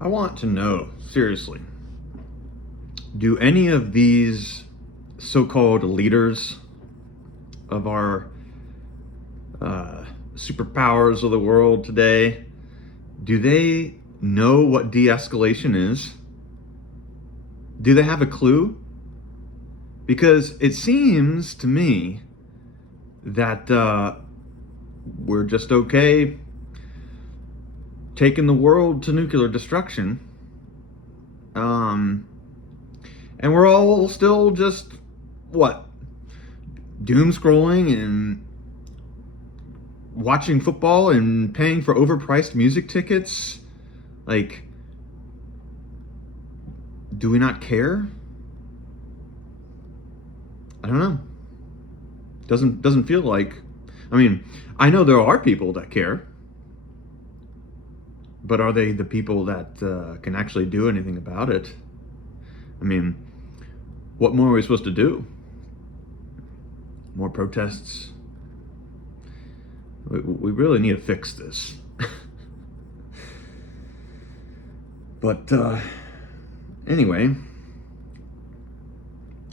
I want to know, seriously, do any of these so-called leaders of our superpowers of the world today, do they know what de-escalation is? Do they have a clue? Because it seems to me that we're just okay taking the world to nuclear destruction. And we're all still just, what, doom scrolling and watching football and paying for overpriced music tickets? Like, do we not care? I don't know. Doesn't feel like. I mean, I know there are people that care, but are they the people that can actually do anything about it? I mean, what more are we supposed to do? More protests? We really need to fix this. But anyway,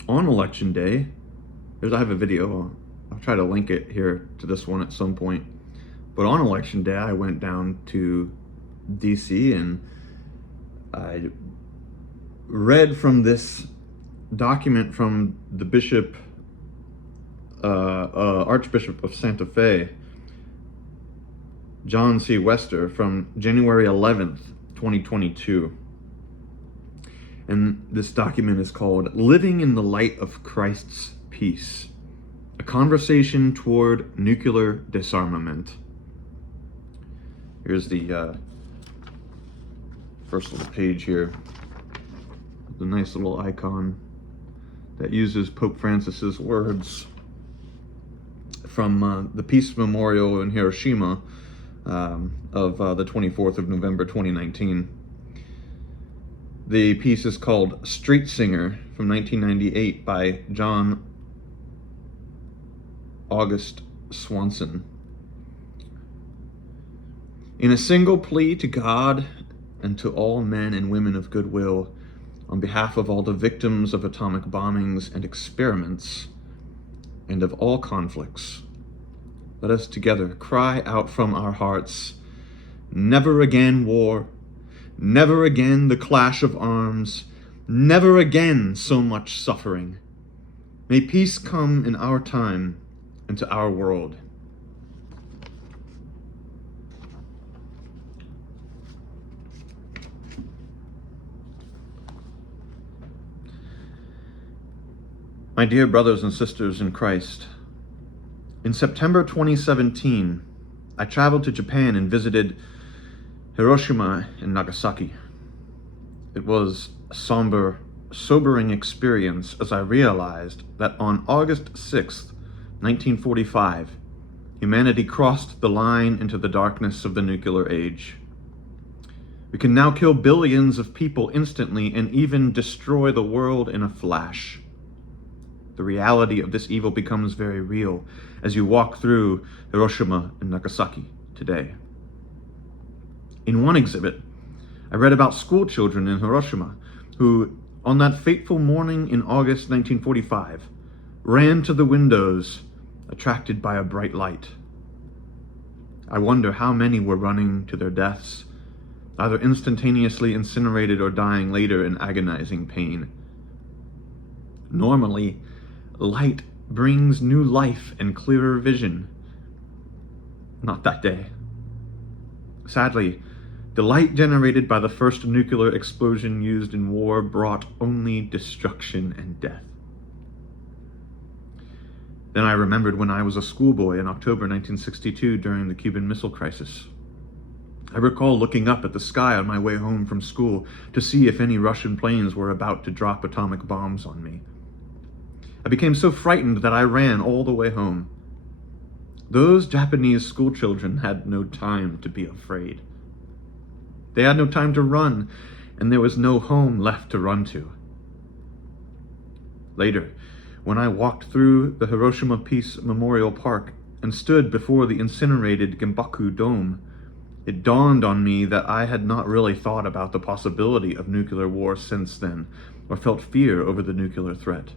on election day, I have a video. I'll try to link it here to this one at some point. But on election day, I went down to DC and I read from this document from the Archbishop of Santa Fe, John C. Wester, from January 11th, 2022. And this document is called Living in the Light of Christ's Peace, a Conversation Toward Nuclear Disarmament. Here's the first little page here. The nice little icon that uses Pope Francis's words from the Peace Memorial in Hiroshima of the 24th of November 2019. The piece is called Street Singer from 1998 by John August Swanson. In a single plea to God and to all men and women of goodwill, on behalf of all the victims of atomic bombings and experiments, and of all conflicts, let us together cry out from our hearts, never again war, never again the clash of arms, never again so much suffering. May peace come in our time and to our world. My dear brothers and sisters in Christ, in September 2017, I traveled to Japan and visited Hiroshima and Nagasaki. It was a somber, sobering experience as I realized that on August 6th, 1945, humanity crossed the line into the darkness of the nuclear age. We can now kill billions of people instantly and even destroy the world in a flash. The reality of this evil becomes very real as you walk through Hiroshima and Nagasaki today. In one exhibit, I read about school children in Hiroshima who, on that fateful morning in August 1945, ran to the windows, attracted by a bright light. I wonder how many were running to their deaths, either instantaneously incinerated or dying later in agonizing pain. Normally, light brings new life and clearer vision. Not that day. Sadly, the light generated by the first nuclear explosion used in war brought only destruction and death. Then I remembered when I was a schoolboy in October 1962 during the Cuban Missile Crisis. I recall looking up at the sky on my way home from school to see if any Russian planes were about to drop atomic bombs on me. I became so frightened that I ran all the way home. Those Japanese schoolchildren had no time to be afraid. They had no time to run, and there was no home left to run to. Later, when I walked through the Hiroshima Peace Memorial Park and stood before the incinerated Genbaku Dome, It dawned on me that I had not really thought about the possibility of nuclear war since then, or felt fear over the nuclear threat.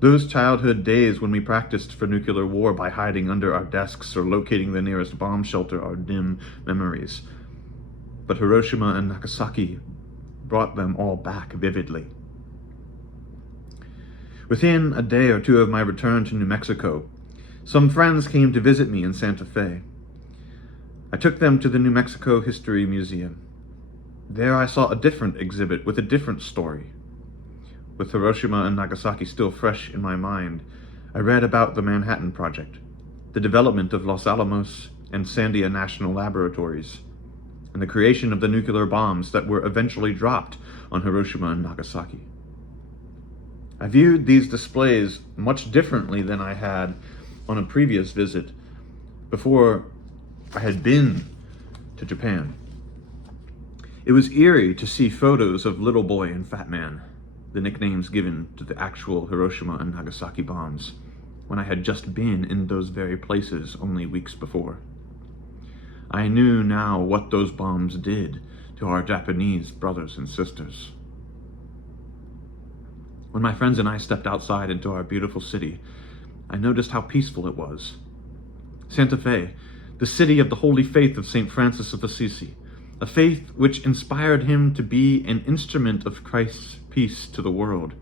Those childhood days when we practiced for nuclear war by hiding under our desks or locating the nearest bomb shelter are dim memories. But Hiroshima and Nagasaki brought them all back vividly. Within a day or two of my return to New Mexico, some friends came to visit me in Santa Fe. I took them to the New Mexico History Museum. There I saw a different exhibit with a different story. With Hiroshima and Nagasaki still fresh in my mind, I read about the Manhattan Project, the development of Los Alamos and Sandia National Laboratories, and the creation of the nuclear bombs that were eventually dropped on Hiroshima and Nagasaki. I viewed these displays much differently than I had on a previous visit before I had been to Japan. It was eerie to see photos of Little Boy and Fat Man, the nicknames given to the actual Hiroshima and Nagasaki bombs, when I had just been in those very places only weeks before. I knew now what those bombs did to our Japanese brothers and sisters. When my friends and I stepped outside into our beautiful city, I noticed how peaceful it was. Santa Fe, the city of the holy faith of St. Francis of Assisi, a faith which inspired him to be an instrument of Christ's peace to the world,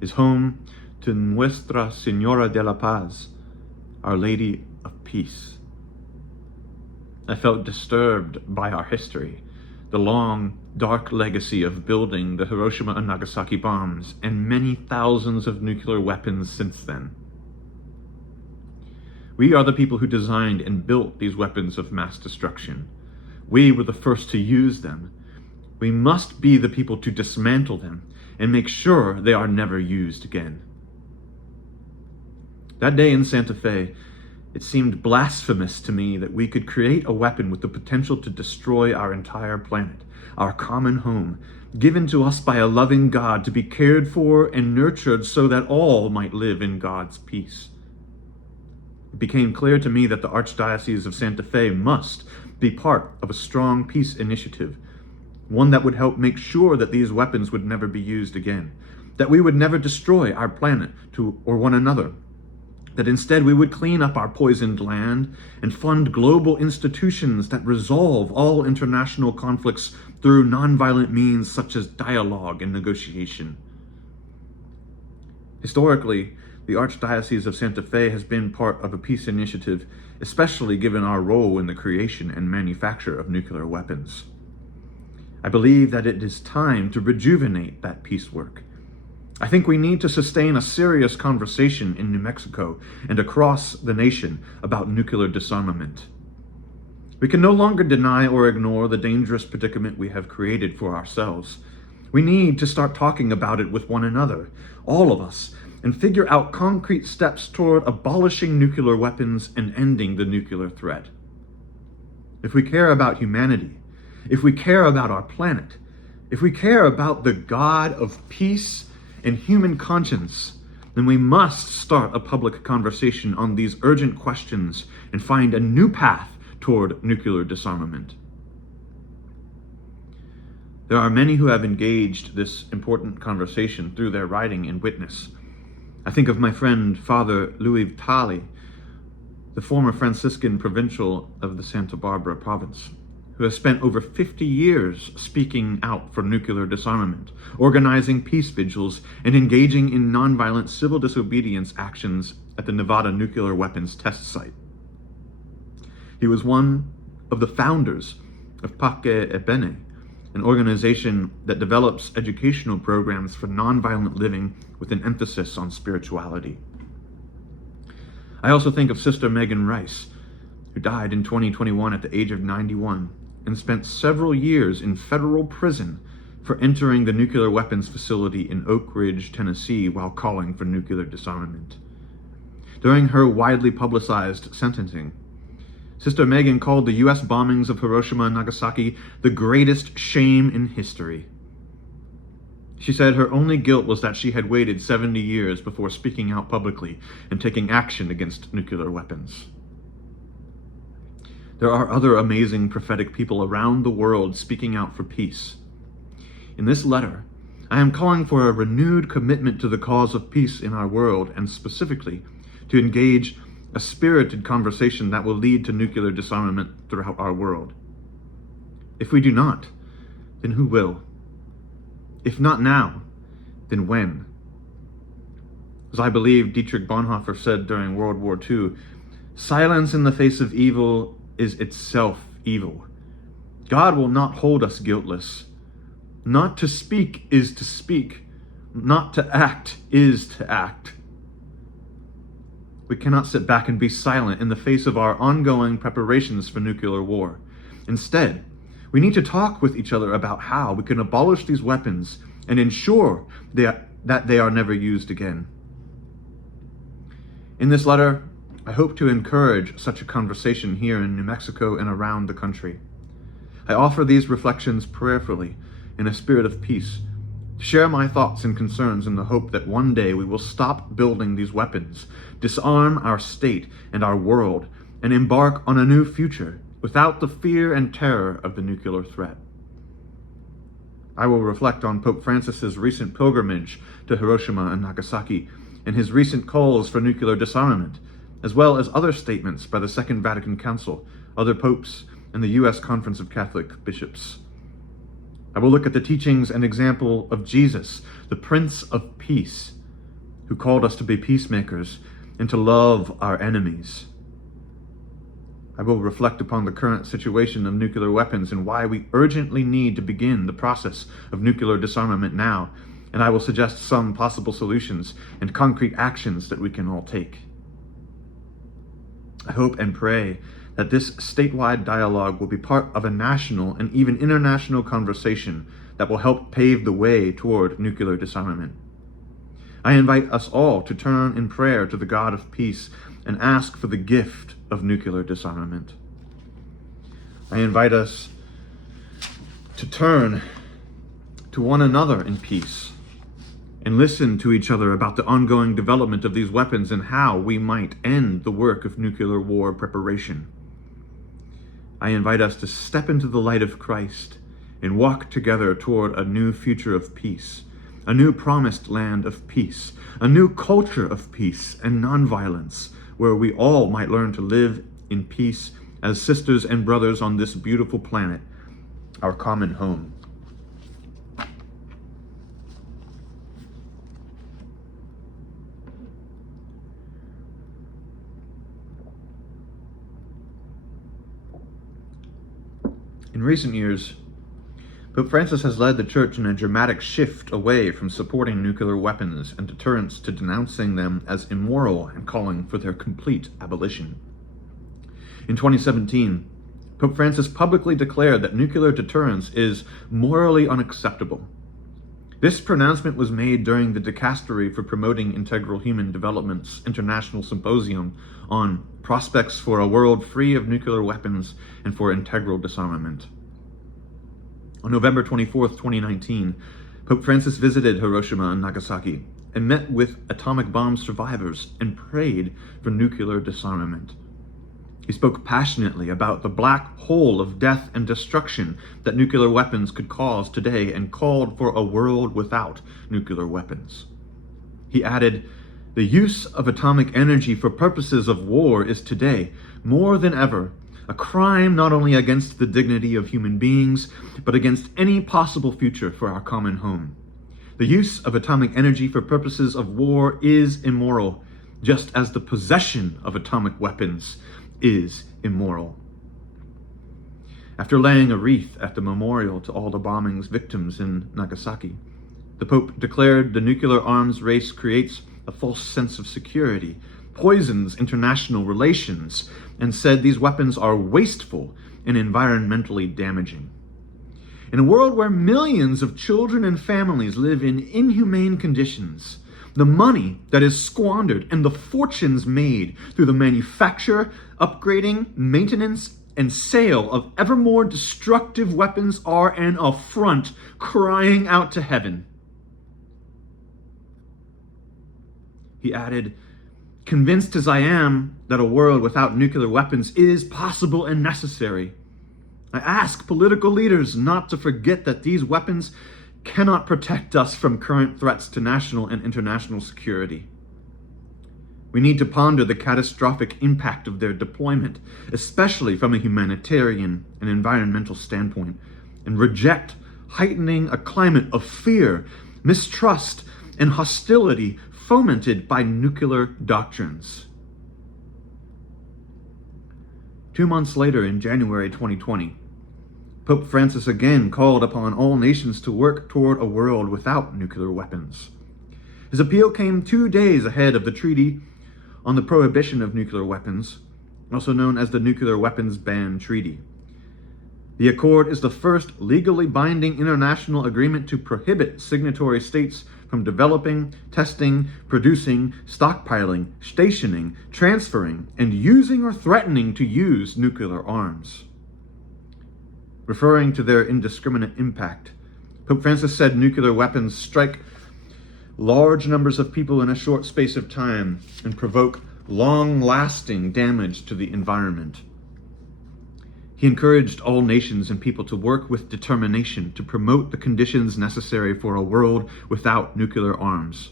is home to Nuestra Señora de la Paz, Our Lady of Peace. I felt disturbed by our history, the long, dark legacy of building the Hiroshima and Nagasaki bombs, and many thousands of nuclear weapons since then. We are the people who designed and built these weapons of mass destruction. We were the first to use them. We must be the people to dismantle them and make sure they are never used again. That day in Santa Fe, it seemed blasphemous to me that we could create a weapon with the potential to destroy our entire planet, our common home, given to us by a loving God to be cared for and nurtured so that all might live in God's peace. It became clear to me that the Archdiocese of Santa Fe must be part of a strong peace initiative, one that would help make sure that these weapons would never be used again, that we would never destroy our planet or one another, that instead we would clean up our poisoned land and fund global institutions that resolve all international conflicts through nonviolent means such as dialogue and negotiation. Historically, the Archdiocese of Santa Fe has been part of a peace initiative, especially given our role in the creation and manufacture of nuclear weapons. I believe that it is time to rejuvenate that peace work. I think we need to sustain a serious conversation in New Mexico and across the nation about nuclear disarmament. We can no longer deny or ignore the dangerous predicament we have created for ourselves. We need to start talking about it with one another, all of us, and figure out concrete steps toward abolishing nuclear weapons and ending the nuclear threat. If we care about humanity, if we care about our planet, if we care about the God of peace and human conscience, then we must start a public conversation on these urgent questions and find a new path toward nuclear disarmament. There are many who have engaged this important conversation through their writing and witness. I think of my friend Father Louis Vitali, the former Franciscan provincial of the Santa Barbara province, who has spent over 50 years speaking out for nuclear disarmament, organizing peace vigils, and engaging in nonviolent civil disobedience actions at the Nevada nuclear weapons test site. He was one of the founders of Pace e Bene, an organization that develops educational programs for nonviolent living with an emphasis on spirituality. I also think of Sister Megan Rice, who died in 2021 at the age of 91, and spent several years in federal prison for entering the nuclear weapons facility in Oak Ridge, Tennessee, while calling for nuclear disarmament. During her widely publicized sentencing, Sister Megan called the U.S. bombings of Hiroshima and Nagasaki the greatest shame in history. She said her only guilt was that she had waited 70 years before speaking out publicly and taking action against nuclear weapons. There are other amazing prophetic people around the world speaking out for peace. In this letter, I am calling for a renewed commitment to the cause of peace in our world, and specifically to engage a spirited conversation that will lead to nuclear disarmament throughout our world. If we do not, then who will? If not now, then when? As I believe Dietrich Bonhoeffer said during World War II, silence in the face of evil is itself evil. God will not hold us guiltless. Not to speak is to speak. Not to act is to act. We cannot sit back and be silent in the face of our ongoing preparations for nuclear war. Instead, we need to talk with each other about how we can abolish these weapons and ensure that they are never used again. In this letter, I hope to encourage such a conversation here in New Mexico and around the country. I offer these reflections prayerfully in a spirit of peace, to share my thoughts and concerns in the hope that one day we will stop building these weapons, disarm our state and our world, and embark on a new future without the fear and terror of the nuclear threat. I will reflect on Pope Francis's recent pilgrimage to Hiroshima and Nagasaki and his recent calls for nuclear disarmament, as well as other statements by the Second Vatican Council, other popes, and the U.S. Conference of Catholic Bishops. I will look at the teachings and example of Jesus, the Prince of Peace, who called us to be peacemakers and to love our enemies. I will reflect upon the current situation of nuclear weapons and why we urgently need to begin the process of nuclear disarmament now, and I will suggest some possible solutions and concrete actions that we can all take. I hope and pray that this statewide dialogue will be part of a national and even international conversation that will help pave the way toward nuclear disarmament. I invite us all to turn in prayer to the God of peace and ask for the gift of nuclear disarmament. I invite us to turn to one another in peace and listen to each other about the ongoing development of these weapons and how we might end the work of nuclear war preparation. I invite us to step into the light of Christ and walk together toward a new future of peace, a new promised land of peace, a new culture of peace and nonviolence, where we all might learn to live in peace as sisters and brothers on this beautiful planet, our common home. In recent years, Pope Francis has led the Church in a dramatic shift away from supporting nuclear weapons and deterrence to denouncing them as immoral and calling for their complete abolition. In 2017, Pope Francis publicly declared that nuclear deterrence is morally unacceptable. This pronouncement was made during the Dicastery for Promoting Integral Human Development's International Symposium on Prospects for a World Free of Nuclear Weapons and for Integral Disarmament. On November 24, 2019, Pope Francis visited Hiroshima and Nagasaki and met with atomic bomb survivors and prayed for nuclear disarmament. He spoke passionately about the black hole of death and destruction that nuclear weapons could cause today and called for a world without nuclear weapons. He added, "The use of atomic energy for purposes of war is today, more than ever, a crime not only against the dignity of human beings, but against any possible future for our common home. The use of atomic energy for purposes of war is immoral, just as the possession of atomic weapons is immoral." After laying a wreath at the memorial to all the bombing's victims in Nagasaki, the Pope declared the nuclear arms race creates a false sense of security, poisons international relations, and said these weapons are wasteful and environmentally damaging. In a world where millions of children and families live in inhumane conditions, the money that is squandered and the fortunes made through the manufacture, upgrading, maintenance, and sale of ever more destructive weapons are an affront crying out to heaven. He added, Convinced as I am that a world without nuclear weapons is possible and necessary, I ask political leaders not to forget that these weapons cannot protect us from current threats to national and international security. We need to ponder the catastrophic impact of their deployment, especially from a humanitarian and environmental standpoint, and reject heightening a climate of fear, mistrust, and hostility fomented by nuclear doctrines. 2 months later, in January 2020, Pope Francis again called upon all nations to work toward a world without nuclear weapons. His appeal came 2 days ahead of the Treaty on the Prohibition of Nuclear Weapons, also known as the Nuclear Weapons Ban Treaty. The accord is the first legally binding international agreement to prohibit signatory states from developing, testing, producing, stockpiling, stationing, transferring, and using or threatening to use nuclear arms. Referring to their indiscriminate impact, Pope Francis said nuclear weapons strike large numbers of people in a short space of time and provoke long-lasting damage to the environment. He encouraged all nations and people to work with determination to promote the conditions necessary for a world without nuclear arms.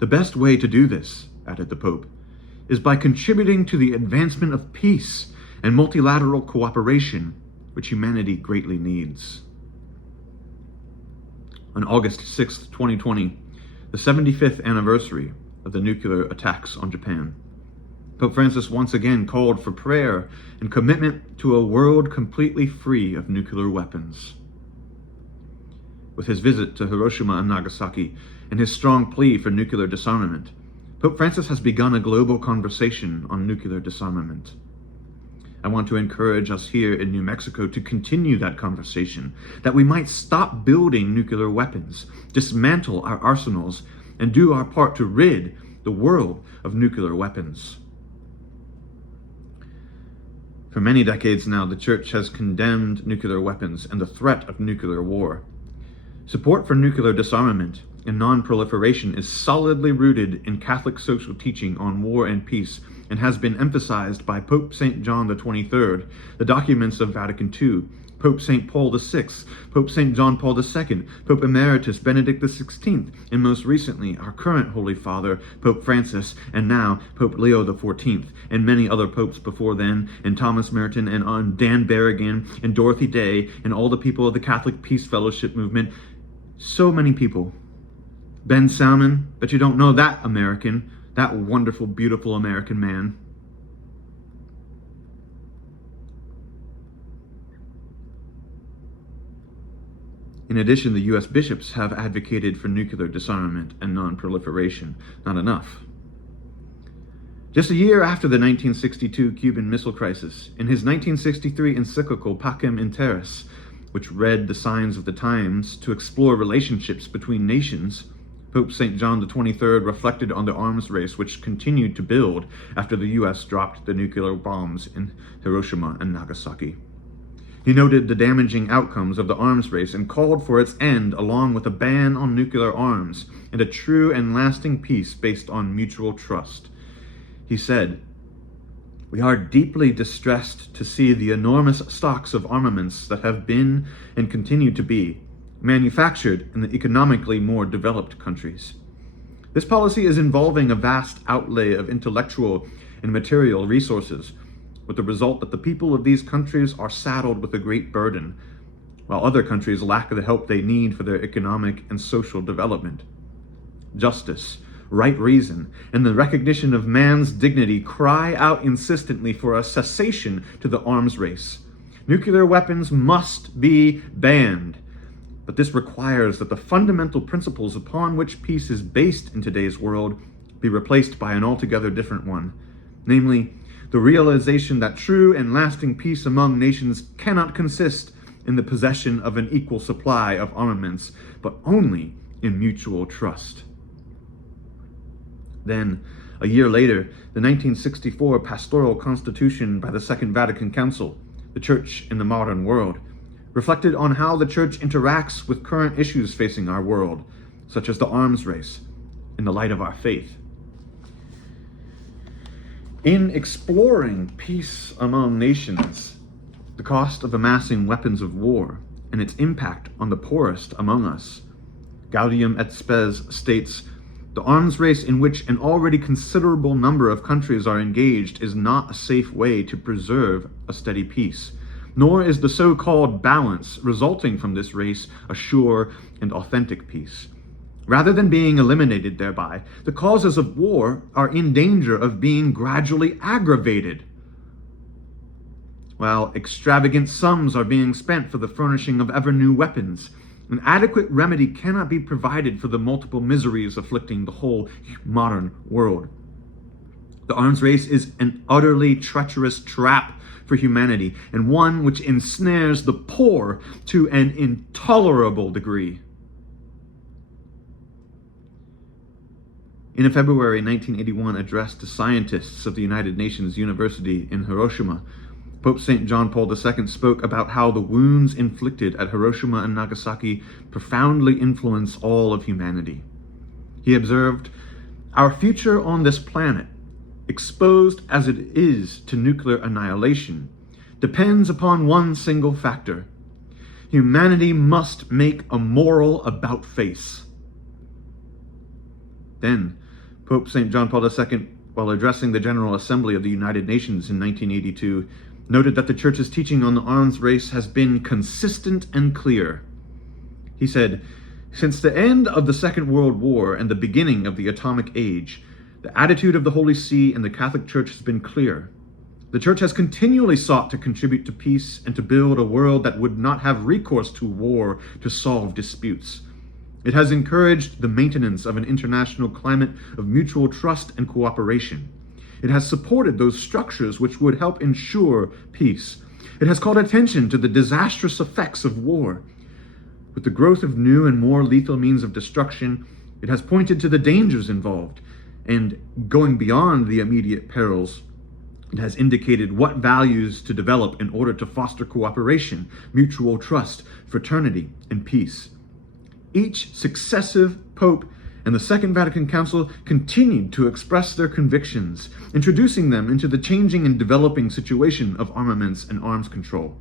The best way to do this, added the Pope, is by contributing to the advancement of peace and multilateral cooperation, which humanity greatly needs. On August 6, 2020, the 75th anniversary of the nuclear attacks on Japan, Pope Francis once again called for prayer and commitment to a world completely free of nuclear weapons. With his visit to Hiroshima and Nagasaki and his strong plea for nuclear disarmament, Pope Francis has begun a global conversation on nuclear disarmament. I want to encourage us here in New Mexico to continue that conversation, that we might stop building nuclear weapons, dismantle our arsenals, and do our part to rid the world of nuclear weapons. For many decades now, the Church has condemned nuclear weapons and the threat of nuclear war. Support for nuclear disarmament and non-proliferation is solidly rooted in Catholic social teaching on war and peace, and has been emphasized by Pope St. John XXIII, the documents of Vatican II, Pope St. Paul VI, Pope St. John Paul II, Pope Emeritus Benedict XVI, and most recently our current Holy Father, Pope Francis, and now Pope Leo XIV, and many other popes before then, and Thomas Merton, and Dan Berrigan, and Dorothy Day, and all the people of the Catholic Peace Fellowship movement. So many people. Ben Salmon, but you don't know that American, that wonderful, beautiful American man. In addition, the U.S. bishops have advocated for nuclear disarmament and non-proliferation. Not enough. Just a year after the 1962 Cuban Missile Crisis, in his 1963 encyclical Pacem in Terris, which read the signs of the times to explore relationships between nations, Pope St. John XXIII reflected on the arms race which continued to build after the U.S. dropped the nuclear bombs in Hiroshima and Nagasaki. He noted the damaging outcomes of the arms race and called for its end, along with a ban on nuclear arms and a true and lasting peace based on mutual trust. He said, "We are deeply distressed to see the enormous stocks of armaments that have been and continue to be manufactured in the economically more developed countries. This policy is involving a vast outlay of intellectual and material resources, with the result that the people of these countries are saddled with a great burden, while other countries lack the help they need for their economic and social development. Justice, right reason, and the recognition of man's dignity cry out insistently for a cessation to the arms race. Nuclear weapons must be banned. But this requires that the fundamental principles upon which peace is based in today's world be replaced by an altogether different one, namely, the realization that true and lasting peace among nations cannot consist in the possession of an equal supply of armaments, but only in mutual trust." Then, a year later, the 1964 Pastoral Constitution by the Second Vatican Council, the Church in the Modern World, reflected on how the Church interacts with current issues facing our world, such as the arms race, in the light of our faith. In exploring peace among nations, the cost of amassing weapons of war, and its impact on the poorest among us, Gaudium et Spes states, the arms race in which an already considerable number of countries are engaged is not a safe way to preserve a steady peace, nor is the so-called balance resulting from this race a sure and authentic peace. Rather than being eliminated thereby, the causes of war are in danger of being gradually aggravated. While extravagant sums are being spent for the furnishing of ever new weapons, an adequate remedy cannot be provided for the multiple miseries afflicting the whole modern world. The arms race is an utterly treacherous trap for humanity, and one which ensnares the poor to an intolerable degree. In a February 1981 address to scientists of the United Nations University in Hiroshima, Pope St. John Paul II spoke about how the wounds inflicted at Hiroshima and Nagasaki profoundly influence all of humanity. He observed, "Our future on this planet, exposed as it is to nuclear annihilation, depends upon one single factor. Humanity must make a moral about-face." Then, Pope St. John Paul II, while addressing the General Assembly of the United Nations in 1982, noted that the Church's teaching on the arms race has been consistent and clear. He said, "Since the end of the Second World War and the beginning of the atomic age, the attitude of the Holy See and the Catholic Church has been clear. The Church has continually sought to contribute to peace and to build a world that would not have recourse to war to solve disputes. It has encouraged the maintenance of an international climate of mutual trust and cooperation. It has supported those structures which would help ensure peace. It has called attention to the disastrous effects of war. With the growth of new and more lethal means of destruction, it has pointed to the dangers involved, and going beyond the immediate perils, it has indicated what values to develop in order to foster cooperation, mutual trust, fraternity, and peace. Each successive pope and the Second Vatican Council continued to express their convictions, introducing them into the changing and developing situation of armaments and arms control.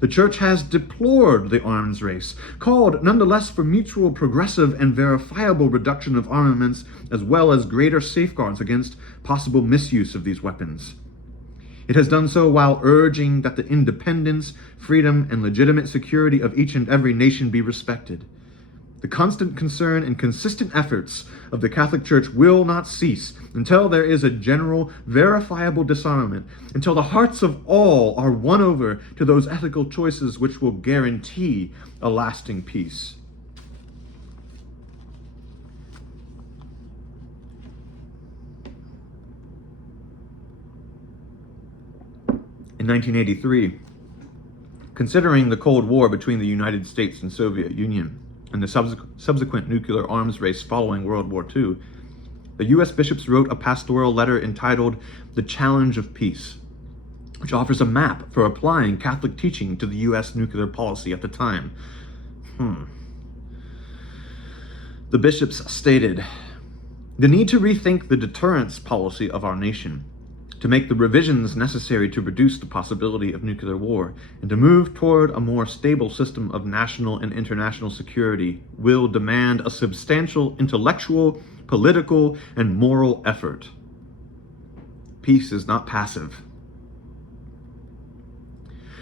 The Church has deplored the arms race, called nonetheless for mutual progressive and verifiable reduction of armaments, as well as greater safeguards against possible misuse of these weapons. It has done so while urging that the independence, freedom, and legitimate security of each and every nation be respected. The constant concern and consistent efforts of the Catholic Church will not cease until there is a general, verifiable disarmament, until the hearts of all are won over to those ethical choices which will guarantee a lasting peace." In 1983, considering the Cold War between the United States and Soviet Union, and the subsequent nuclear arms race following World War II, the U.S. bishops wrote a pastoral letter entitled "The Challenge of Peace," which offers a map for applying Catholic teaching to the U.S. nuclear policy at the time. The bishops stated, "The need to rethink the deterrence policy of our nation, to make the revisions necessary to reduce the possibility of nuclear war, and to move toward a more stable system of national and international security will demand a substantial intellectual, political, and moral effort. Peace is not passive."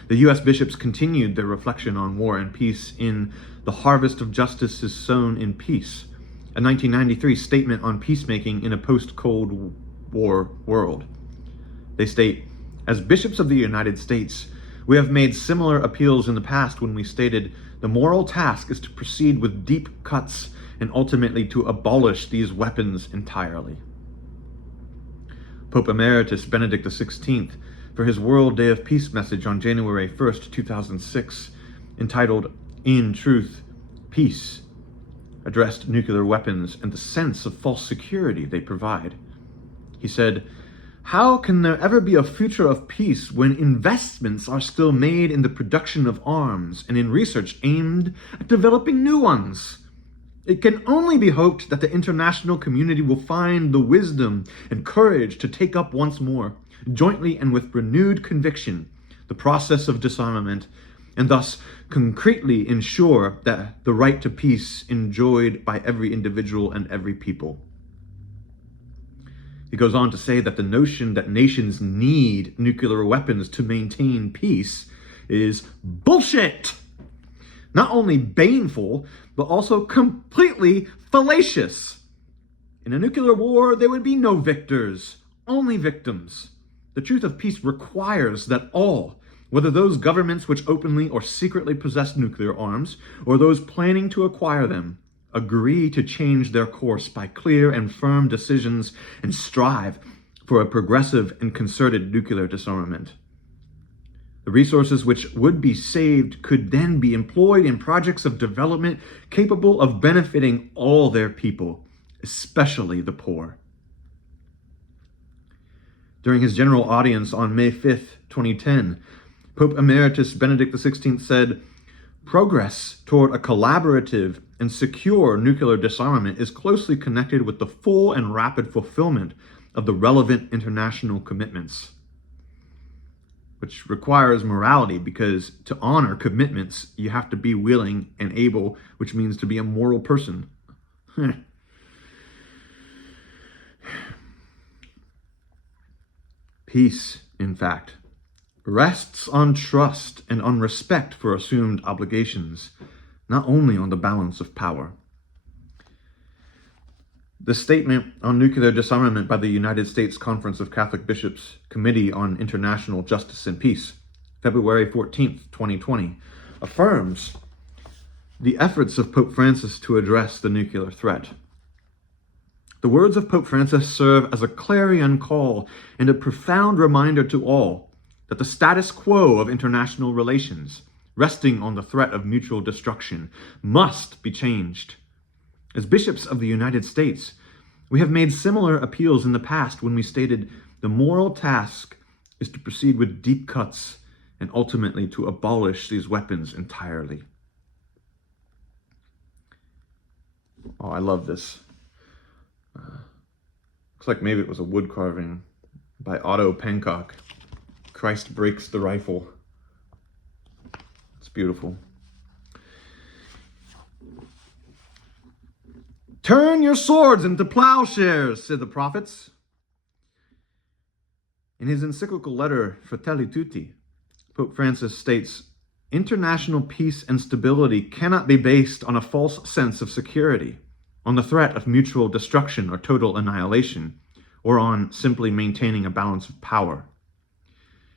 The U.S. bishops continued their reflection on war and peace in "The Harvest of Justice is Sown in Peace," a 1993 statement on peacemaking in a post-Cold War world. They state, "As bishops of the United States, we have made similar appeals in the past when we stated the moral task is to proceed with deep cuts and ultimately to abolish these weapons entirely." Pope Emeritus Benedict XVI, for his World Day of Peace message on January 1st, 2006, entitled "In Truth, Peace," addressed nuclear weapons and the sense of false security they provide. He said, "How can there ever be a future of peace when investments are still made in the production of arms and in research aimed at developing new ones? It can only be hoped that the international community will find the wisdom and courage to take up once more, jointly and with renewed conviction, the process of disarmament, and thus concretely ensure that the right to peace enjoyed by every individual and every people. He goes on to say that the notion that nations need nuclear weapons to maintain peace is bullshit. Not only baneful, but also completely fallacious. In a nuclear war, there would be no victors, only victims. The truth of peace requires that all, whether those governments which openly or secretly possess nuclear arms, or those planning to acquire them, agree to change their course by clear and firm decisions and strive for a progressive and concerted nuclear disarmament. The resources which would be saved could then be employed in projects of development capable of benefiting all their people, especially the poor. During his general audience on May 5th, 2010, Pope Emeritus Benedict XVI said, "Progress toward a collaborative and secure nuclear disarmament is closely connected with the full and rapid fulfillment of the relevant international commitments," which requires morality, because to honor commitments, you have to be willing and able, which means to be a moral person. Peace, in fact, rests on trust and on respect for assumed obligations, not only on the balance of power. The statement on nuclear disarmament by the United States Conference of Catholic Bishops Committee on International Justice and Peace, February 14th, 2020, affirms the efforts of Pope Francis to address the nuclear threat. The words of Pope Francis serve as a clarion call and a profound reminder to all that the status quo of international relations, resting on the threat of mutual destruction, must be changed. As bishops of the United States, we have made similar appeals in the past when we stated the moral task is to proceed with deep cuts and ultimately to abolish these weapons entirely. Oh, I love this. Looks like maybe it was a wood carving by Otto Pencock. Christ breaks the rifle. It's beautiful. "Turn your swords into plowshares," said the prophets. In his encyclical letter, Fratelli Tutti, Pope Francis states, "International peace and stability cannot be based on a false sense of security, on the threat of mutual destruction or total annihilation, or on simply maintaining a balance of power.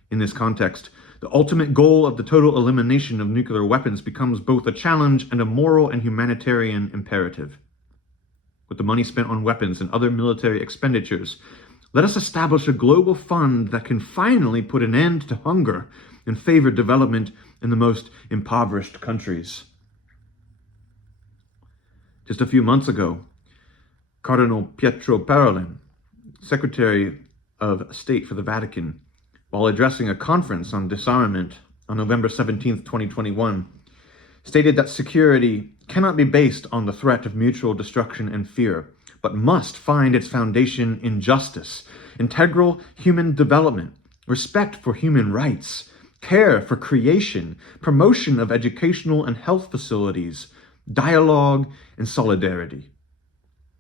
In this context, the ultimate goal of the total elimination of nuclear weapons becomes both a challenge and a moral and humanitarian imperative. With the money spent on weapons and other military expenditures, let us establish a global fund that can finally put an end to hunger and favor development in the most impoverished countries." Just a few months ago, Cardinal Pietro Parolin, Secretary of State for the Vatican, while addressing a conference on disarmament on November 17th, 2021, stated that security cannot be based on the threat of mutual destruction and fear, but must find its foundation in justice, integral human development, respect for human rights, care for creation, promotion of educational and health facilities, dialogue, and solidarity.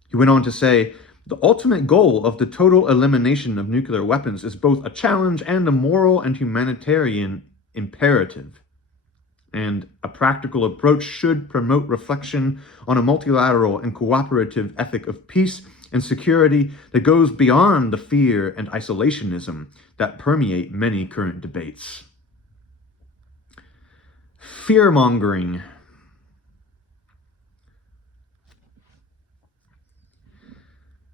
He went on to say, "The ultimate goal of the total elimination of nuclear weapons is both a challenge and a moral and humanitarian imperative. And a practical approach should promote reflection on a multilateral and cooperative ethic of peace and security that goes beyond the fear and isolationism that permeate many current debates." Fear-mongering.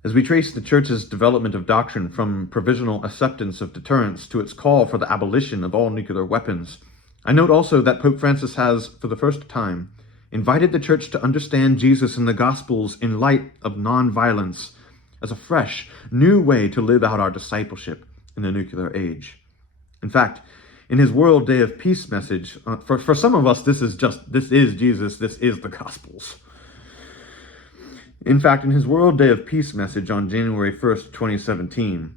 As we trace the Church's development of doctrine from provisional acceptance of deterrence to its call for the abolition of all nuclear weapons, I note also that Pope Francis has, for the first time, invited the Church to understand Jesus in the Gospels in light of nonviolence as a fresh, new way to live out our discipleship in the nuclear age. In fact, in his World Day of Peace message, for some of us, this is Jesus, this is the Gospels. In fact, in his World Day of Peace message on January 1st, 2017,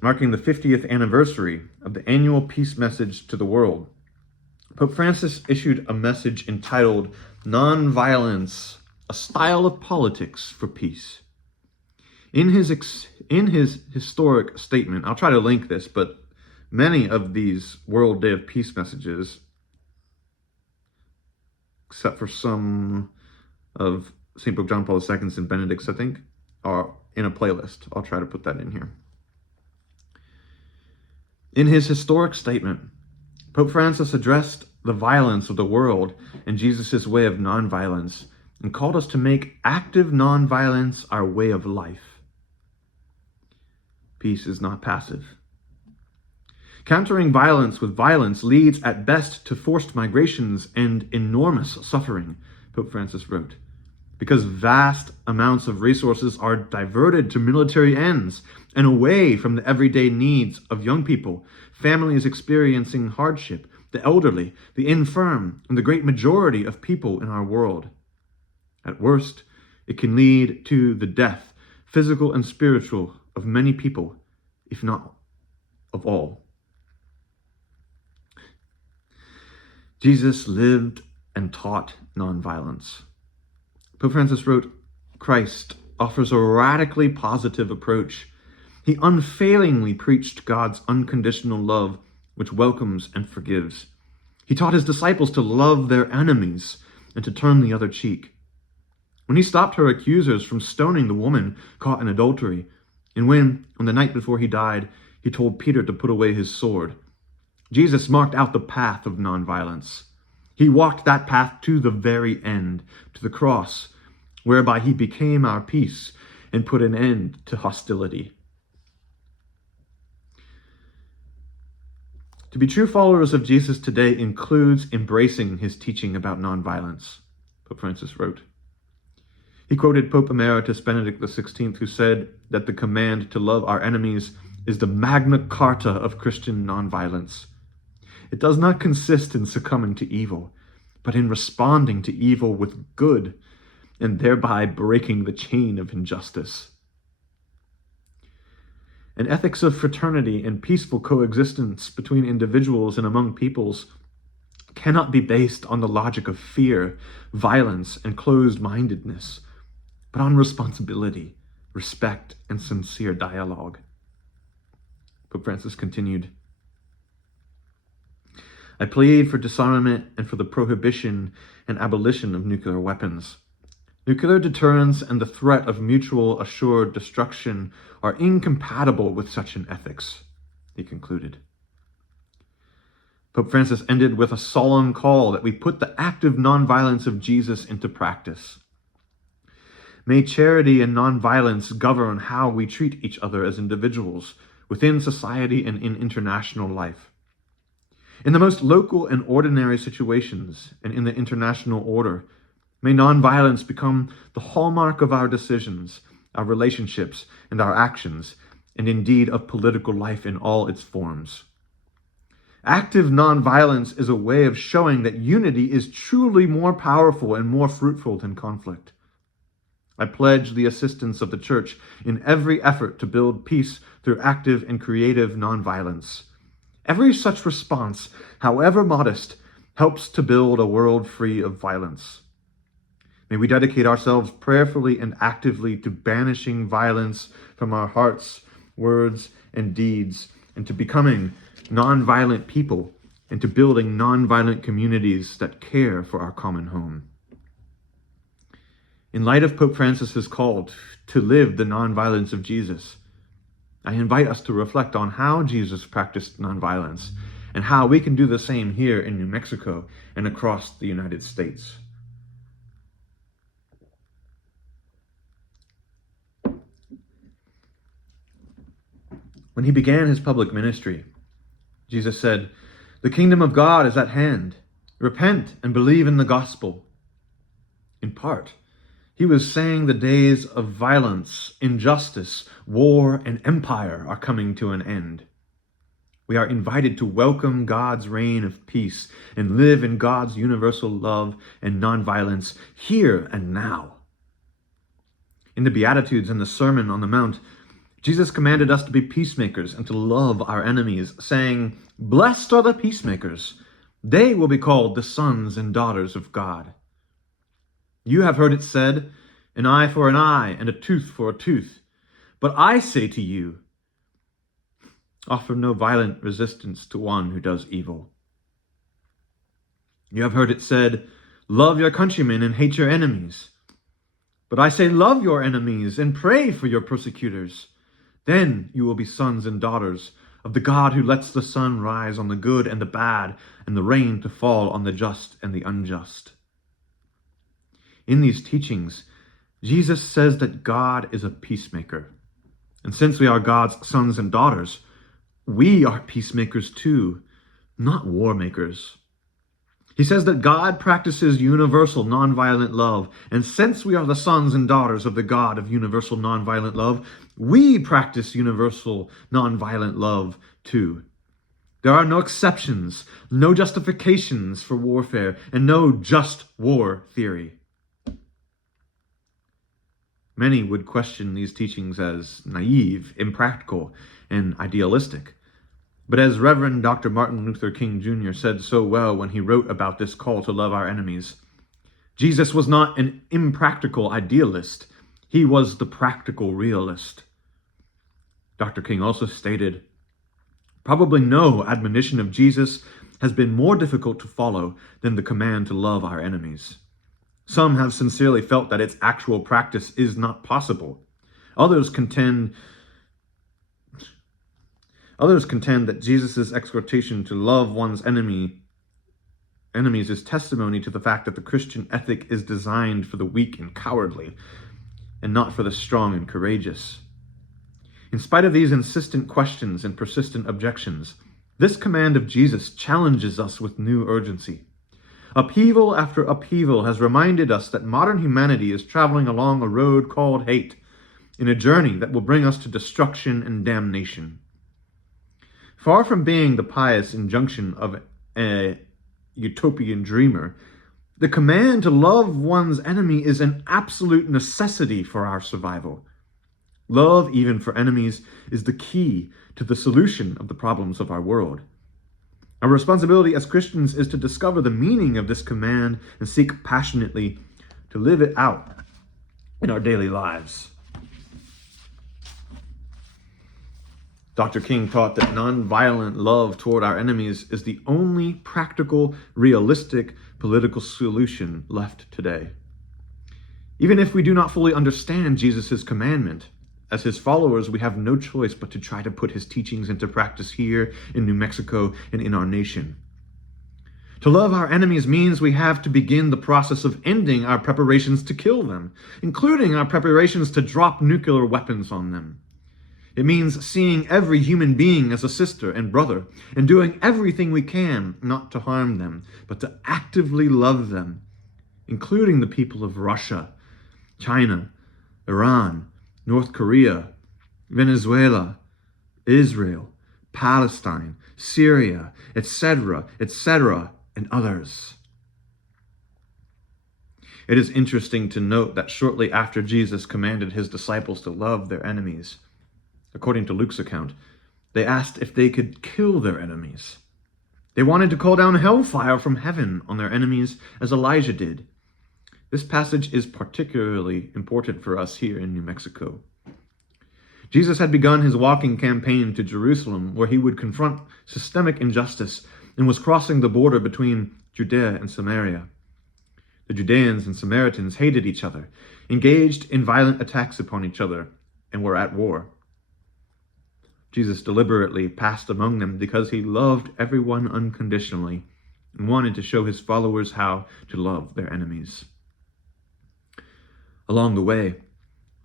marking the 50th anniversary of the annual peace message to the world, Pope Francis issued a message entitled "Nonviolence, a Style of Politics for Peace." In his historic statement, I'll try to link this, but many of these World Day of Peace messages, except for some of St. Pope John Paul II's and Benedict's, I think, are in a playlist. I'll try to put that in here. In his historic statement, Pope Francis addressed the violence of the world and Jesus' way of nonviolence and called us to make active nonviolence our way of life. Peace is not passive. Countering violence with violence leads at best to forced migrations and enormous suffering, Pope Francis wrote, because vast amounts of resources are diverted to military ends and away from the everyday needs of young people, families experiencing hardship, the elderly, the infirm, and the great majority of people in our world. At worst, it can lead to the death, physical and spiritual, of many people, if not of all. Jesus lived and taught nonviolence. Pope Francis wrote, Christ offers a radically positive approach. He unfailingly preached God's unconditional love, which welcomes and forgives. He taught his disciples to love their enemies and to turn the other cheek. When he stopped her accusers from stoning the woman caught in adultery, and when, on the night before he died, he told Peter to put away his sword, Jesus marked out the path of nonviolence. He walked that path to the very end, to the cross, whereby he became our peace and put an end to hostility. To be true followers of Jesus today includes embracing his teaching about nonviolence, Pope Francis wrote. He quoted Pope Emeritus Benedict XVI, who said that the command to love our enemies is the Magna Carta of Christian nonviolence. It does not consist in succumbing to evil, but in responding to evil with good, and thereby breaking the chain of injustice. An ethics of fraternity and peaceful coexistence between individuals and among peoples cannot be based on the logic of fear, violence, and closed-mindedness, but on responsibility, respect, and sincere dialogue. Pope Francis continued, I plead for disarmament and for the prohibition and abolition of nuclear weapons. Nuclear deterrence and the threat of mutual assured destruction are incompatible with such an ethics, he concluded. Pope Francis ended with a solemn call that we put the active nonviolence of Jesus into practice. May charity and nonviolence govern how we treat each other as individuals, within society and in international life. In the most local and ordinary situations and in the international order, may nonviolence become the hallmark of our decisions, our relationships, and our actions, and indeed of political life in all its forms. Active nonviolence is a way of showing that unity is truly more powerful and more fruitful than conflict. I pledge the assistance of the Church in every effort to build peace through active and creative nonviolence. Every such response, however modest, helps to build a world free of violence. May we dedicate ourselves prayerfully and actively to banishing violence from our hearts, words, and deeds, and to becoming nonviolent people, and to building nonviolent communities that care for our common home. In light of Pope Francis's call to live the nonviolence of Jesus, I invite us to reflect on how Jesus practiced nonviolence and how we can do the same here in New Mexico and across the United States. When he began his public ministry, Jesus said, "The kingdom of God is at hand. Repent and believe in the gospel." In part, he was saying the days of violence, injustice, war, and empire are coming to an end. We are invited to welcome God's reign of peace and live in God's universal love and nonviolence here and now. In the Beatitudes and the Sermon on the Mount, Jesus commanded us to be peacemakers and to love our enemies, saying, "Blessed are the peacemakers. They will be called the sons and daughters of God." You have heard it said, "An eye for an eye and a tooth for a tooth." But I say to you, offer no violent resistance to one who does evil. You have heard it said, "Love your countrymen and hate your enemies." But I say, love your enemies and pray for your persecutors. Then you will be sons and daughters of the God who lets the sun rise on the good and the bad, and the rain to fall on the just and the unjust. In these teachings, Jesus says that God is a peacemaker. And since we are God's sons and daughters, we are peacemakers too, not war makers. He says that God practices universal nonviolent love, and since we are the sons and daughters of the God of universal nonviolent love, we practice universal nonviolent love too. There are no exceptions, no justifications for warfare, and no just war theory. Many would question these teachings as naive, impractical, and idealistic. But as Reverend Dr. Martin Luther King Jr. said so well when he wrote about this call to love our enemies, Jesus was not an impractical idealist. He was the practical realist. Dr. King also stated, "Probably no admonition of Jesus has been more difficult to follow than the command to love our enemies. Some have sincerely felt that its actual practice is not possible. Others contend that Jesus' exhortation to love one's enemies is testimony to the fact that the Christian ethic is designed for the weak and cowardly, and not for the strong and courageous. In spite of these insistent questions and persistent objections, this command of Jesus challenges us with new urgency. Upheaval after upheaval has reminded us that modern humanity is traveling along a road called hate, in a journey that will bring us to destruction and damnation. Far from being the pious injunction of a utopian dreamer, the command to love one's enemy is an absolute necessity for our survival. Love, even for enemies, is the key to the solution of the problems of our world. Our responsibility as Christians is to discover the meaning of this command and seek passionately to live it out in our daily lives. Dr. King taught that nonviolent love toward our enemies is the only practical, realistic political solution left today. Even if we do not fully understand Jesus' commandment, as his followers, we have no choice but to try to put his teachings into practice here in New Mexico and in our nation. To love our enemies means we have to begin the process of ending our preparations to kill them, including our preparations to drop nuclear weapons on them. It means seeing every human being as a sister and brother, and doing everything we can not to harm them, but to actively love them, including the people of Russia, China, Iran, North Korea, Venezuela, Israel, Palestine, Syria, etc., and others. It is interesting to note that shortly after Jesus commanded his disciples to love their enemies, according to Luke's account, they asked if they could kill their enemies. They wanted to call down hellfire from heaven on their enemies as Elijah did. This passage is particularly important for us here in New Mexico. Jesus had begun his walking campaign to Jerusalem, where he would confront systemic injustice, and was crossing the border between Judea and Samaria. The Judeans and Samaritans hated each other, engaged in violent attacks upon each other, and were at war. Jesus deliberately passed among them because he loved everyone unconditionally and wanted to show his followers how to love their enemies. Along the way,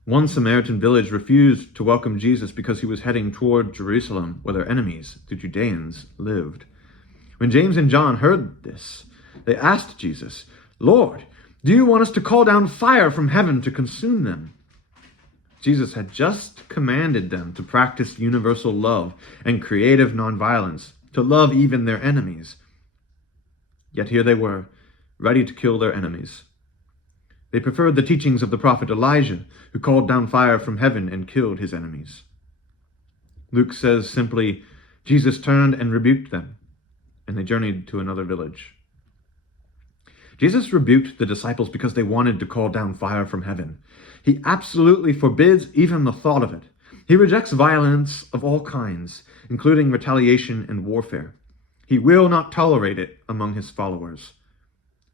one Samaritan village refused to welcome Jesus because he was heading toward Jerusalem, where their enemies, the Judeans, lived. When James and John heard this, they asked Jesus, "Lord, do you want us to call down fire from heaven to consume them?" Jesus had just commanded them to practice universal love and creative nonviolence, to love even their enemies. Yet here they were, ready to kill their enemies. They preferred the teachings of the prophet Elijah, who called down fire from heaven and killed his enemies. Luke says simply, Jesus turned and rebuked them, and they journeyed to another village. Jesus rebuked the disciples because they wanted to call down fire from heaven. He absolutely forbids even the thought of it. He rejects violence of all kinds, including retaliation and warfare. He will not tolerate it among his followers.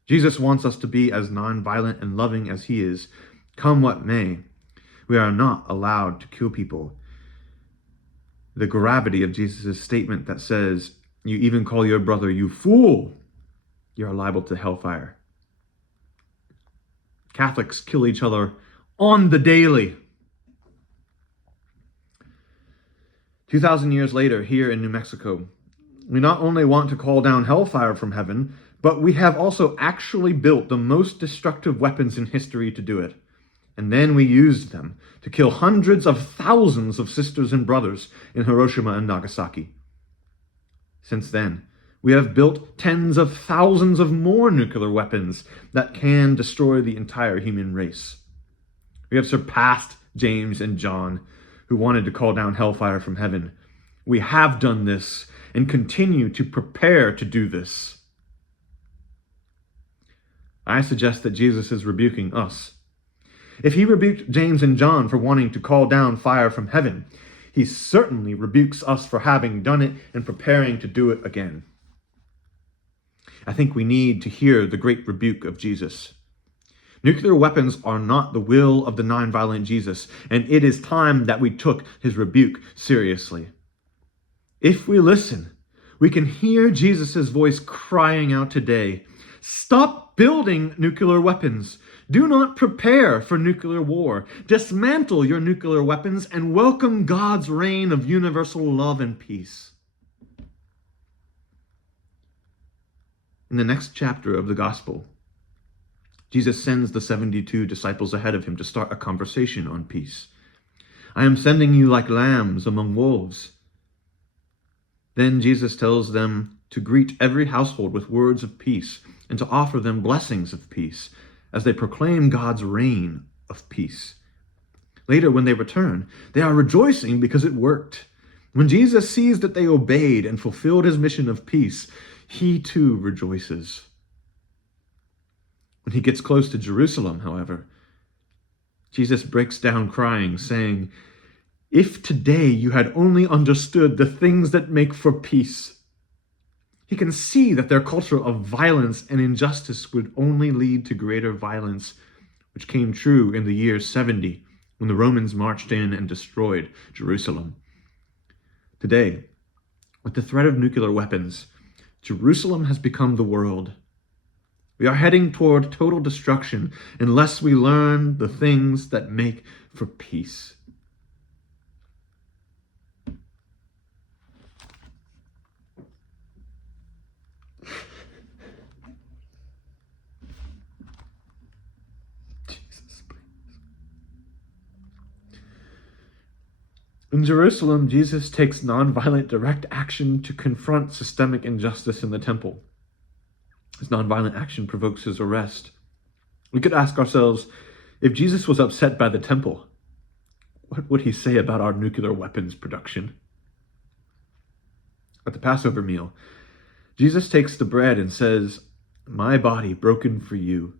Jesus wants us to be as nonviolent and loving as he is, come what may. We are not allowed to kill people. The gravity of Jesus' statement that says, you even call your brother, you fool, you are liable to hellfire. Catholics kill each other on the daily. 2,000 years later, here in New Mexico, we not only want to call down hellfire from heaven, but we have also actually built the most destructive weapons in history to do it. And then we used them to kill hundreds of thousands of sisters and brothers in Hiroshima and Nagasaki. Since then, we have built tens of thousands of more nuclear weapons that can destroy the entire human race. We have surpassed James and John, who wanted to call down hellfire from heaven. We have done this and continue to prepare to do this. I suggest that Jesus is rebuking us. If he rebuked James and John for wanting to call down fire from heaven, he certainly rebukes us for having done it and preparing to do it again. I think we need to hear the great rebuke of Jesus. Nuclear weapons are not the will of the nonviolent Jesus, and it is time that we took his rebuke seriously. If we listen, we can hear Jesus' voice crying out today, stop building nuclear weapons. Do not prepare for nuclear war. Dismantle your nuclear weapons and welcome God's reign of universal love and peace. In the next chapter of the Gospel, Jesus sends the 72 disciples ahead of him to start a conversation on peace. I am sending you like lambs among wolves. Then Jesus tells them to greet every household with words of peace and to offer them blessings of peace as they proclaim God's reign of peace. Later, when they return, they are rejoicing because it worked. When Jesus sees that they obeyed and fulfilled his mission of peace, he too rejoices. When he gets close to Jerusalem, however, Jesus breaks down crying, saying, if today you had only understood the things that make for peace. He can see that their culture of violence and injustice would only lead to greater violence, which came true in the year 70 when the Romans marched in and destroyed Jerusalem. Today, with the threat of nuclear weapons, Jerusalem has become the world. We are heading toward total destruction unless we learn the things that make for peace. In Jerusalem, Jesus takes nonviolent direct action to confront systemic injustice in the temple. His nonviolent action provokes his arrest. We could ask ourselves, if Jesus was upset by the temple, what would he say about our nuclear weapons production? At the Passover meal, Jesus takes the bread and says, my body broken for you.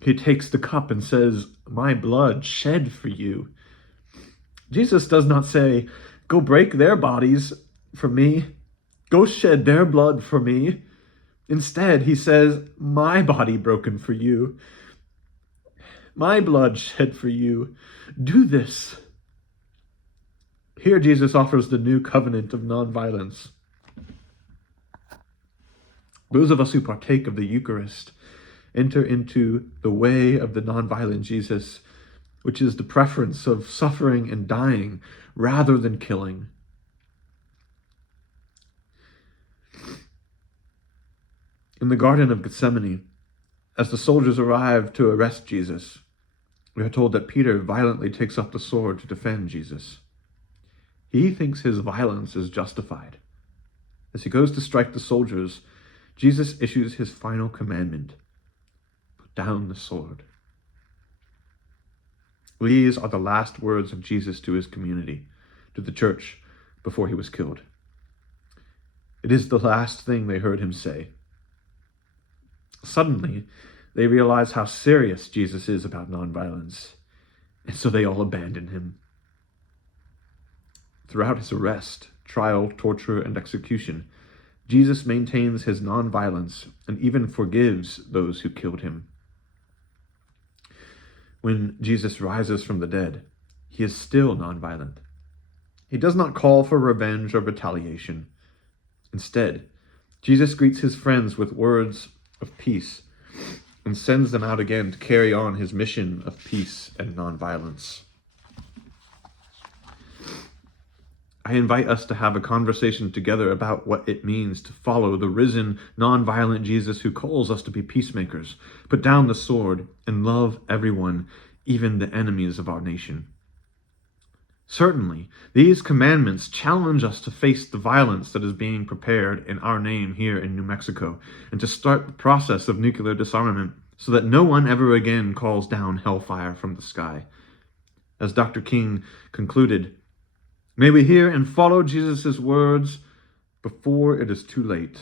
He takes the cup and says, my blood shed for you. Jesus does not say, go break their bodies for me. Go shed their blood for me. Instead, he says, my body broken for you. My blood shed for you. Do this. Here, Jesus offers the new covenant of nonviolence. Those of us who partake of the Eucharist enter into the way of the nonviolent Jesus, which is the preference of suffering and dying rather than killing. In the Garden of Gethsemane, as the soldiers arrive to arrest Jesus, we are told that Peter violently takes up the sword to defend Jesus. He thinks his violence is justified. As he goes to strike the soldiers, Jesus issues his final commandment: put down the sword. These are the last words of Jesus to his community, to the church, before he was killed. It is the last thing they heard him say. Suddenly, they realize how serious Jesus is about nonviolence, and so they all abandon him. Throughout his arrest, trial, torture, and execution, Jesus maintains his nonviolence and even forgives those who killed him. When Jesus rises from the dead, he is still nonviolent. He does not call for revenge or retaliation. Instead, Jesus greets his friends with words of peace and sends them out again to carry on his mission of peace and nonviolence. I invite us to have a conversation together about what it means to follow the risen, nonviolent Jesus who calls us to be peacemakers, put down the sword, and love everyone, even the enemies of our nation. Certainly, these commandments challenge us to face the violence that is being prepared in our name here in New Mexico, and to start the process of nuclear disarmament so that no one ever again calls down hellfire from the sky. As Dr. King concluded, may we hear and follow Jesus' words before it is too late.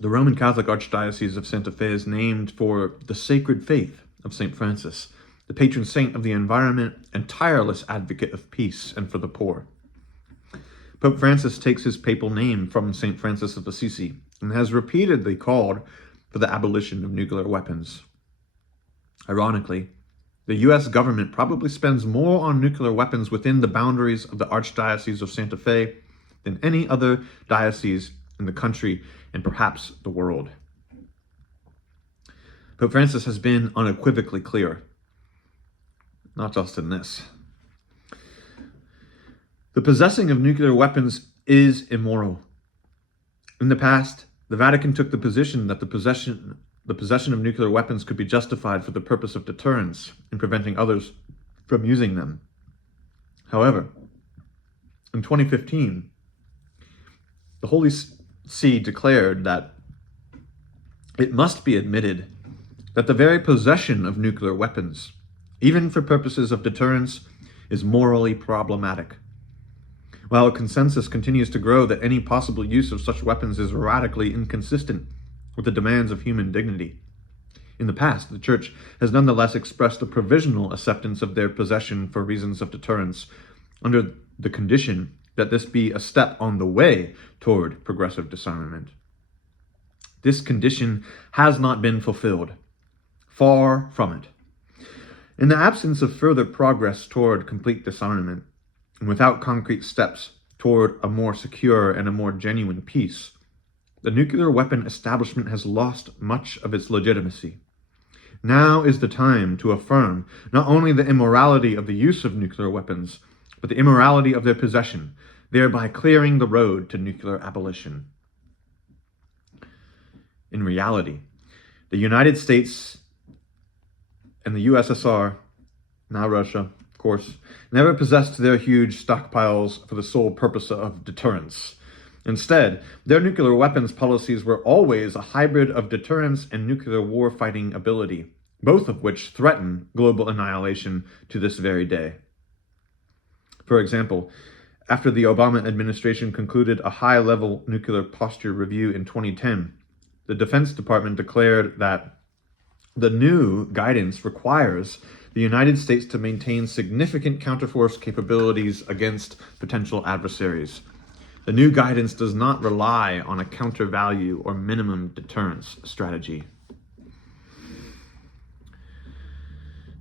The Roman Catholic Archdiocese of Santa Fe is named for the sacred faith of St. Francis, the patron saint of the environment and tireless advocate of peace and for the poor. Pope Francis takes his papal name from St. Francis of Assisi and has repeatedly called for the abolition of nuclear weapons. Ironically, the U.S. government probably spends more on nuclear weapons within the boundaries of the Archdiocese of Santa Fe than any other diocese in the country and perhaps the world. Pope Francis has been unequivocally clear, not just in this. The possessing of nuclear weapons is immoral. In the past, the Vatican took the position that the possession of nuclear weapons could be justified for the purpose of deterrence and preventing others from using them. However, in 2015, the Holy See declared that it must be admitted that the very possession of nuclear weapons, even for purposes of deterrence, is morally problematic. While a consensus continues to grow that any possible use of such weapons is radically inconsistent with the demands of human dignity, in the past, the Church has nonetheless expressed a provisional acceptance of their possession for reasons of deterrence, under the condition that this be a step on the way toward progressive disarmament. This condition has not been fulfilled. Far from it. In the absence of further progress toward complete disarmament, and without concrete steps toward a more secure and a more genuine peace, the nuclear weapon establishment has lost much of its legitimacy. Now is the time to affirm not only the immorality of the use of nuclear weapons, but the immorality of their possession, thereby clearing the road to nuclear abolition. In reality, the United States and the USSR, now Russia, of course, never possessed their huge stockpiles for the sole purpose of deterrence. Instead, their nuclear weapons policies were always a hybrid of deterrence and nuclear war-fighting ability, both of which threaten global annihilation to this very day. For example, after the Obama administration concluded a high-level nuclear posture review in 2010, the Defense Department declared that the new guidance requires the United States to maintain significant counterforce capabilities against potential adversaries. The new guidance does not rely on a counter-value or minimum deterrence strategy.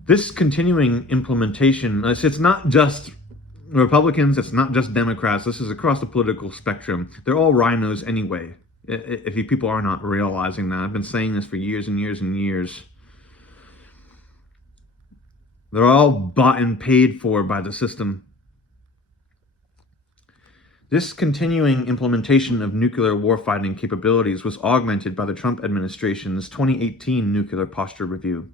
This continuing implementation, it's not just Republicans, it's not just Democrats, this is across the political spectrum. They're all rhinos anyway, if you people are not realizing that. I've been saying this for years and years and years. They're all bought and paid for by the system. This continuing implementation of nuclear warfighting capabilities was augmented by the Trump administration's 2018 nuclear posture review.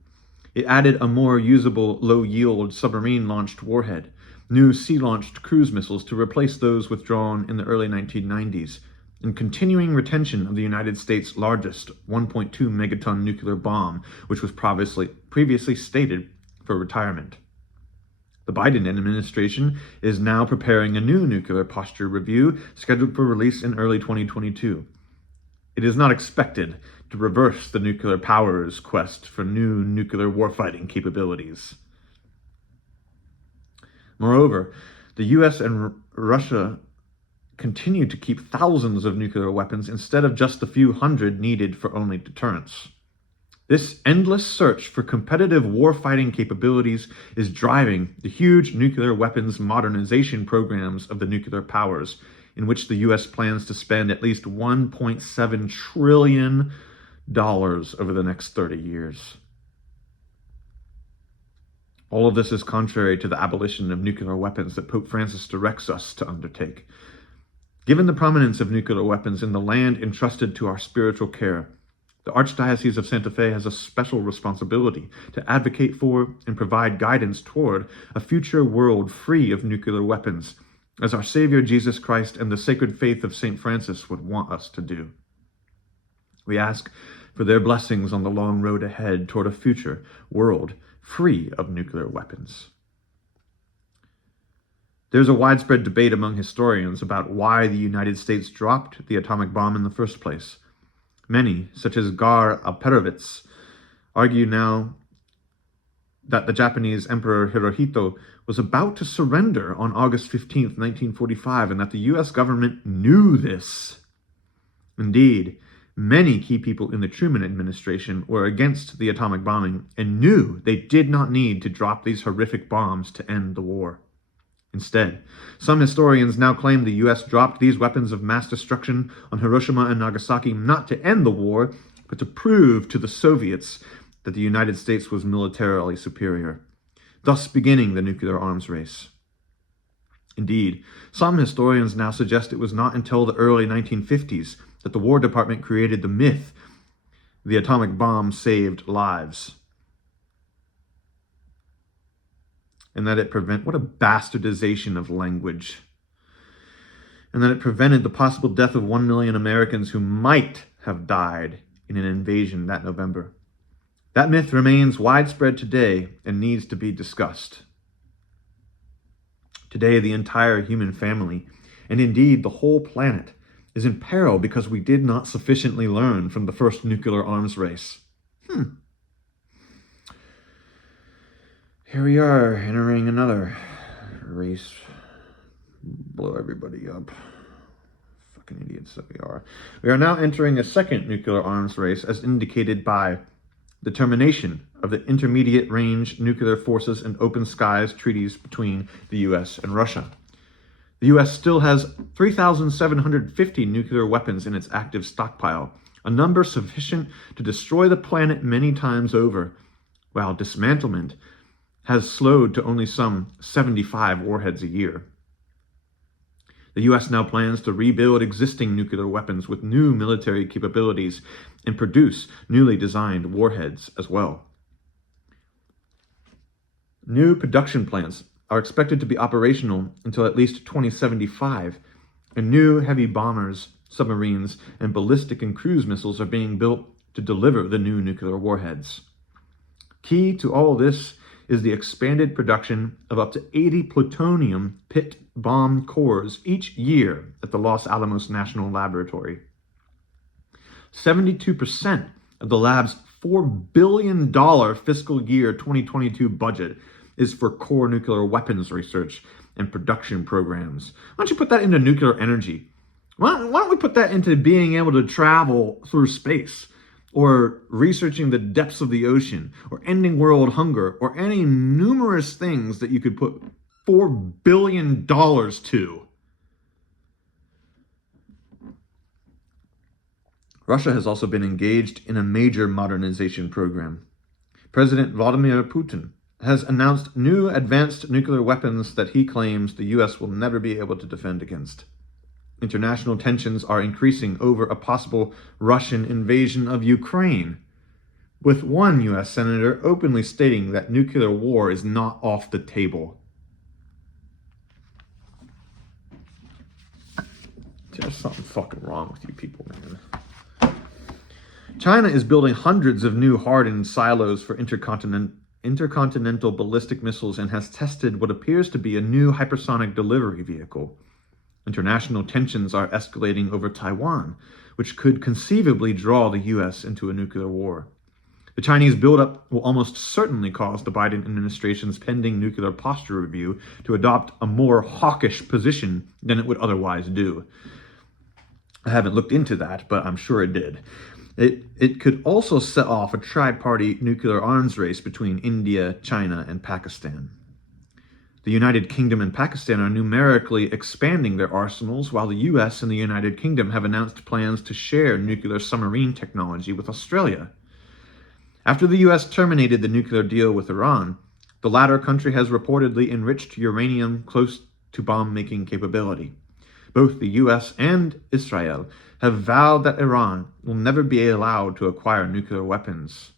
It added a more usable, low-yield submarine-launched warhead, new sea-launched cruise missiles to replace those withdrawn in the early 1990s, and continuing retention of the United States' largest 1.2 megaton nuclear bomb, which was previously stated for retirement. The Biden administration is now preparing a new nuclear posture review scheduled for release in early 2022. It is not expected to reverse the nuclear powers' quest for new nuclear warfighting capabilities. Moreover, the US and Russia continue to keep thousands of nuclear weapons instead of just the few hundred needed for only deterrence. This endless search for competitive warfighting capabilities is driving the huge nuclear weapons modernization programs of the nuclear powers, in which the US plans to spend at least $1.7 trillion over the next 30 years. All of this is contrary to the abolition of nuclear weapons that Pope Francis directs us to undertake. Given the prominence of nuclear weapons in the land entrusted to our spiritual care, the Archdiocese of Santa Fe has a special responsibility to advocate for and provide guidance toward a future world free of nuclear weapons, as our Savior Jesus Christ and the sacred faith of St. Francis would want us to do. We ask for their blessings on the long road ahead toward a future world free of nuclear weapons. There's a widespread debate among historians about why the United States dropped the atomic bomb in the first place. Many, such as Gar Alperovitz, argue now that the Japanese Emperor Hirohito was about to surrender on August 15, 1945, and that the US government knew this. Indeed, many key people in the Truman administration were against the atomic bombing and knew they did not need to drop these horrific bombs to end the war. Instead, some historians now claim the US dropped these weapons of mass destruction on Hiroshima and Nagasaki not to end the war, but to prove to the Soviets that the United States was militarily superior, thus beginning the nuclear arms race. Indeed, some historians now suggest it was not until the early 1950s that the War Department created the myth the atomic bomb saved lives. And that it what a bastardization of language. And that it prevented the possible death of 1 million Americans who might have died in an invasion that November. That myth remains widespread today and needs to be discussed. Today, the entire human family, and indeed the whole planet, is in peril because we did not sufficiently learn from the first nuclear arms race. Here we are, entering another race. Blow everybody up. Fucking idiots that we are. We are now entering a second nuclear arms race, as indicated by the termination of the Intermediate Range Nuclear Forces and Open Skies treaties between the US and Russia. The US still has 3,750 nuclear weapons in its active stockpile, a number sufficient to destroy the planet many times over, while dismantlement has slowed to only some 75 warheads a year. The US now plans to rebuild existing nuclear weapons with new military capabilities and produce newly designed warheads as well. New production plants are expected to be operational until at least 2075, and new heavy bombers, submarines, and ballistic and cruise missiles are being built to deliver the new nuclear warheads. Key to all this is the expanded production of up to 80 plutonium pit bomb cores each year at the Los Alamos National Laboratory. 72% of the lab's $4 billion fiscal year 2022 budget is for core nuclear weapons research and production programs. Why don't you put that into nuclear energy? Why don't we put that into being able to travel through space, or researching the depths of the ocean, or ending world hunger, or any numerous things that you could put $4 billion to. Russia has also been engaged in a major modernization program. President Vladimir Putin has announced new advanced nuclear weapons that he claims the US will never be able to defend against. International tensions are increasing over a possible Russian invasion of Ukraine. with one U.S. senator openly stating that nuclear war is not off the table. There's something fucking wrong with you people, man. China is building hundreds of new hardened silos for intercontinental ballistic missiles and has tested what appears to be a new hypersonic delivery vehicle. International tensions are escalating over Taiwan, which could conceivably draw the U.S. into a nuclear war. The Chinese buildup will almost certainly cause the Biden administration's pending nuclear posture review to adopt a more hawkish position than it would otherwise do. I haven't looked into that, but I'm sure it did. It could also set off a tri-party nuclear arms race between India, China, and Pakistan. The United Kingdom and Pakistan are numerically expanding their arsenals, while the US and the United Kingdom have announced plans to share nuclear submarine technology with Australia. After the US terminated the nuclear deal with Iran, the latter country has reportedly enriched uranium close to bomb-making capability. Both the US and Israel have vowed that Iran will never be allowed to acquire nuclear weapons.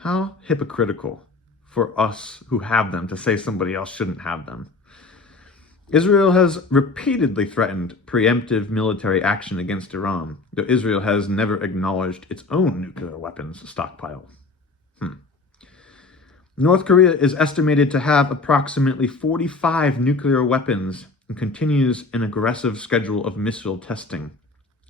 How hypocritical for us who have them to say somebody else shouldn't have them. Israel has repeatedly threatened preemptive military action against Iran, though Israel has never acknowledged its own nuclear weapons stockpile. North Korea is estimated to have approximately 45 nuclear weapons and continues an aggressive schedule of missile testing.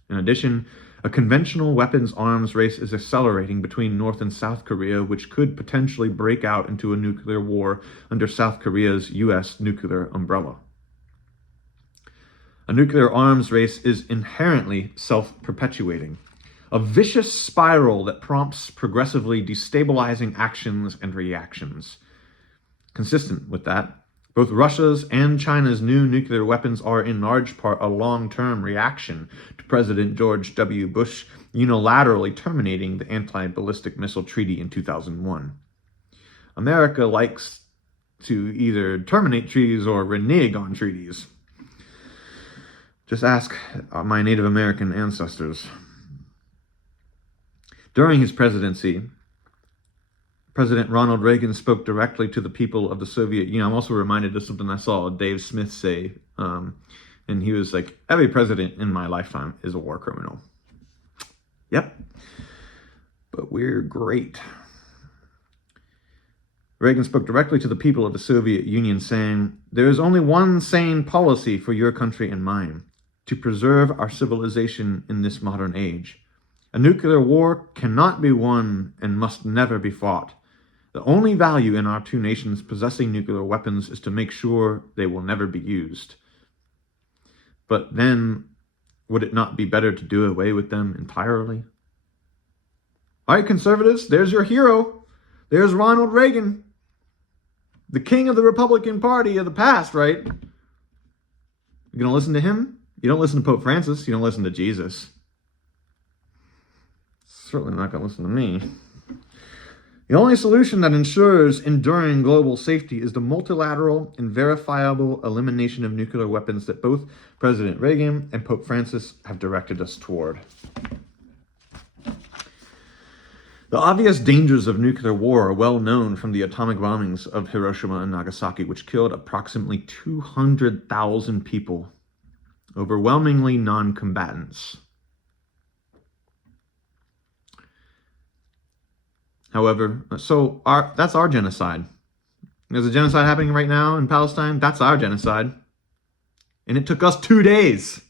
In addition, a conventional weapons arms race is accelerating between North and South Korea, which could potentially break out into a nuclear war under South Korea's U.S. nuclear umbrella. A nuclear arms race is inherently self-perpetuating, a vicious spiral that prompts progressively destabilizing actions and reactions. Consistent with that, both Russia's and China's new nuclear weapons are in large part a long-term reaction to President George W. Bush unilaterally terminating the Anti-Ballistic Missile Treaty in 2001. America likes to either terminate treaties or renege on treaties. Just ask my Native American ancestors. During his presidency, President Ronald Reagan spoke directly to the people of the Soviet Union. I'm also reminded of something I saw Dave Smith say, and he was like, every president in my lifetime is a war criminal. Yep, but we're great. Reagan spoke directly to the people of the Soviet Union, saying, "There is only one sane policy for your country and mine, to preserve our civilization in this modern age. A nuclear war cannot be won and must never be fought. The only value in our two nations possessing nuclear weapons is to make sure they will never be used." But then, would it not be better to do away with them entirely? All right, conservatives, there's your hero. There's Ronald Reagan, the king of the Republican Party of the past, right? You gonna listen to him? You don't listen to Pope Francis. You don't listen to Jesus. Certainly not gonna listen to me. The only solution that ensures enduring global safety is the multilateral and verifiable elimination of nuclear weapons that both President Reagan and Pope Francis have directed us toward. The obvious dangers of nuclear war are well known from the atomic bombings of Hiroshima and Nagasaki, which killed approximately 200,000 people, overwhelmingly non-combatants. However, that's our genocide. There's a genocide happening right now in Palestine. That's our genocide. And it took us 2 days.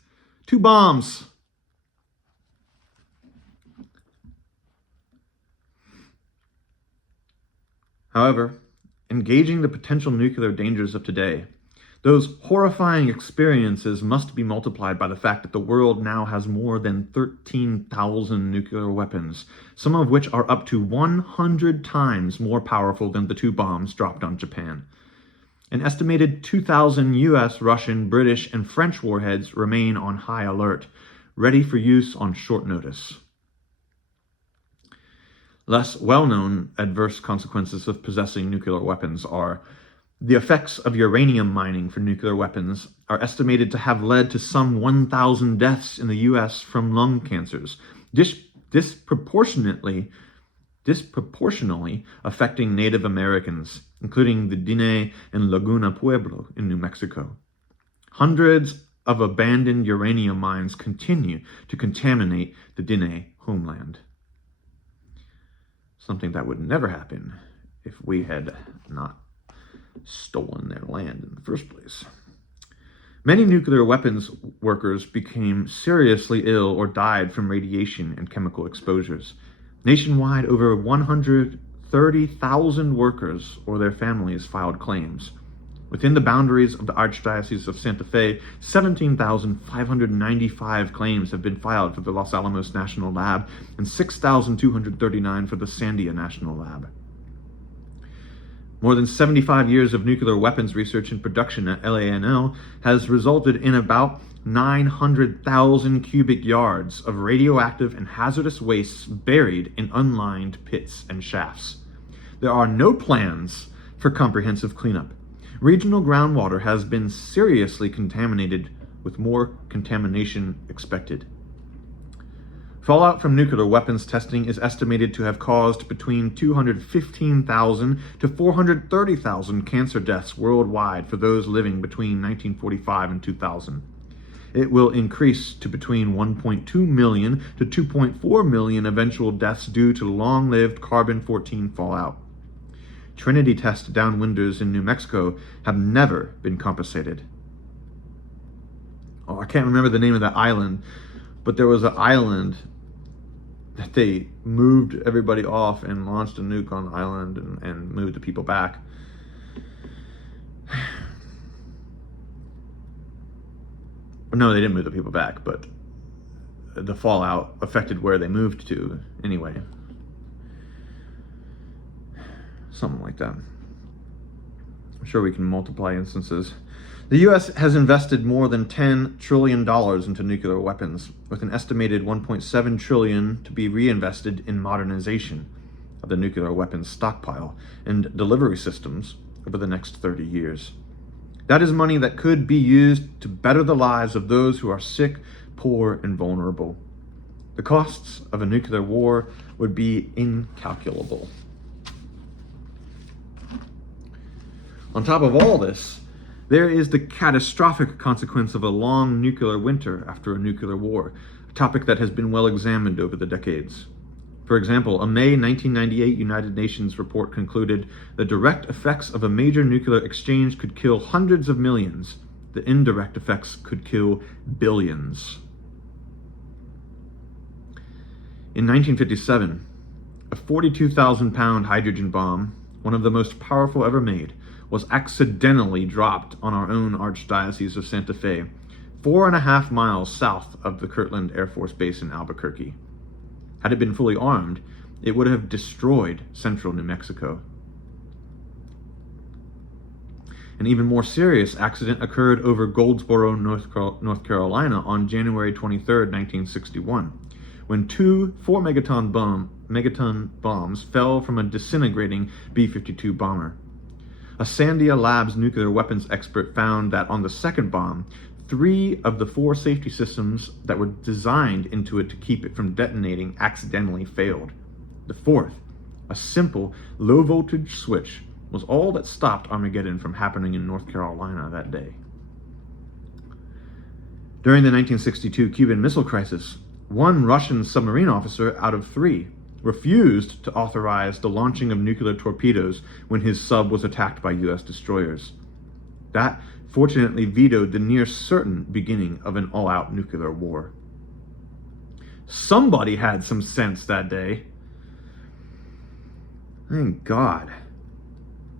2 bombs. However, engaging the potential nuclear dangers of today, those horrifying experiences must be multiplied by the fact that the world now has more than 13,000 nuclear weapons, some of which are up to 100 times more powerful than the 2 bombs dropped on Japan. An estimated 2,000 US, Russian, British, and French warheads remain on high alert, ready for use on short notice. Less well-known adverse consequences of possessing nuclear weapons are: the effects of uranium mining for nuclear weapons are estimated to have led to some 1,000 deaths in the US from lung cancers, disproportionately affecting Native Americans, including the Diné and Laguna Pueblo in New Mexico. Hundreds of abandoned uranium mines continue to contaminate the Diné homeland. Something that would never happen if we had not stolen their land in the first place. Many nuclear weapons workers became seriously ill or died from radiation and chemical exposures. Nationwide, over 130,000 workers or their families filed claims. Within the boundaries of the Archdiocese of Santa Fe, 17,595 claims have been filed for the Los Alamos National Lab and 6,239 for the Sandia National Lab. More than 75 years of nuclear weapons research and production at LANL has resulted in about 900,000 cubic yards of radioactive and hazardous wastes buried in unlined pits and shafts. There are no plans for comprehensive cleanup. Regional groundwater has been seriously contaminated, with more contamination expected. Fallout from nuclear weapons testing is estimated to have caused between 215,000 to 430,000 cancer deaths worldwide for those living between 1945 and 2000. It will increase to between 1.2 million to 2.4 million eventual deaths due to long-lived carbon-14 fallout. Trinity test downwinders in New Mexico have never been compensated. Oh, I can't remember the name of that island, but there was an island that they moved everybody off and launched a nuke on the island and moved the people back. No, they didn't move the people back, but the fallout affected where they moved to anyway. Something like that. I'm sure we can multiply instances. The U.S. has invested more than $10 trillion into nuclear weapons, with an estimated $1.7 trillion to be reinvested in modernization of the nuclear weapons stockpile and delivery systems over the next 30 years. That is money that could be used to better the lives of those who are sick, poor, and vulnerable. The costs of a nuclear war would be incalculable. On top of all this, there is the catastrophic consequence of a long nuclear winter after a nuclear war, a topic that has been well examined over the decades. For example, a May 1998 United Nations report concluded the direct effects of a major nuclear exchange could kill hundreds of millions. The indirect effects could kill billions. In 1957, a 42,000-pound hydrogen bomb, one of the most powerful ever made, was accidentally dropped on our own Archdiocese of Santa Fe, 4.5 miles south of the Kirtland Air Force Base in Albuquerque. Had it been fully armed, it would have destroyed central New Mexico. An even more serious accident occurred over Goldsboro, North Carolina on January 23, 1961, when two 4-megaton bombs fell from a disintegrating B-52 bomber. A Sandia Labs nuclear weapons expert found that on the second bomb, 3 of the 4 safety systems that were designed into it to keep it from detonating accidentally failed. The fourth, a simple low-voltage switch, was all that stopped Armageddon from happening in North Carolina that day. During the 1962 Cuban Missile Crisis, 1 Russian submarine officer out of 3 refused to authorize the launching of nuclear torpedoes when his sub was attacked by U.S. destroyers. That fortunately vetoed the near certain beginning of an all-out nuclear war. Somebody had some sense that day. Thank God.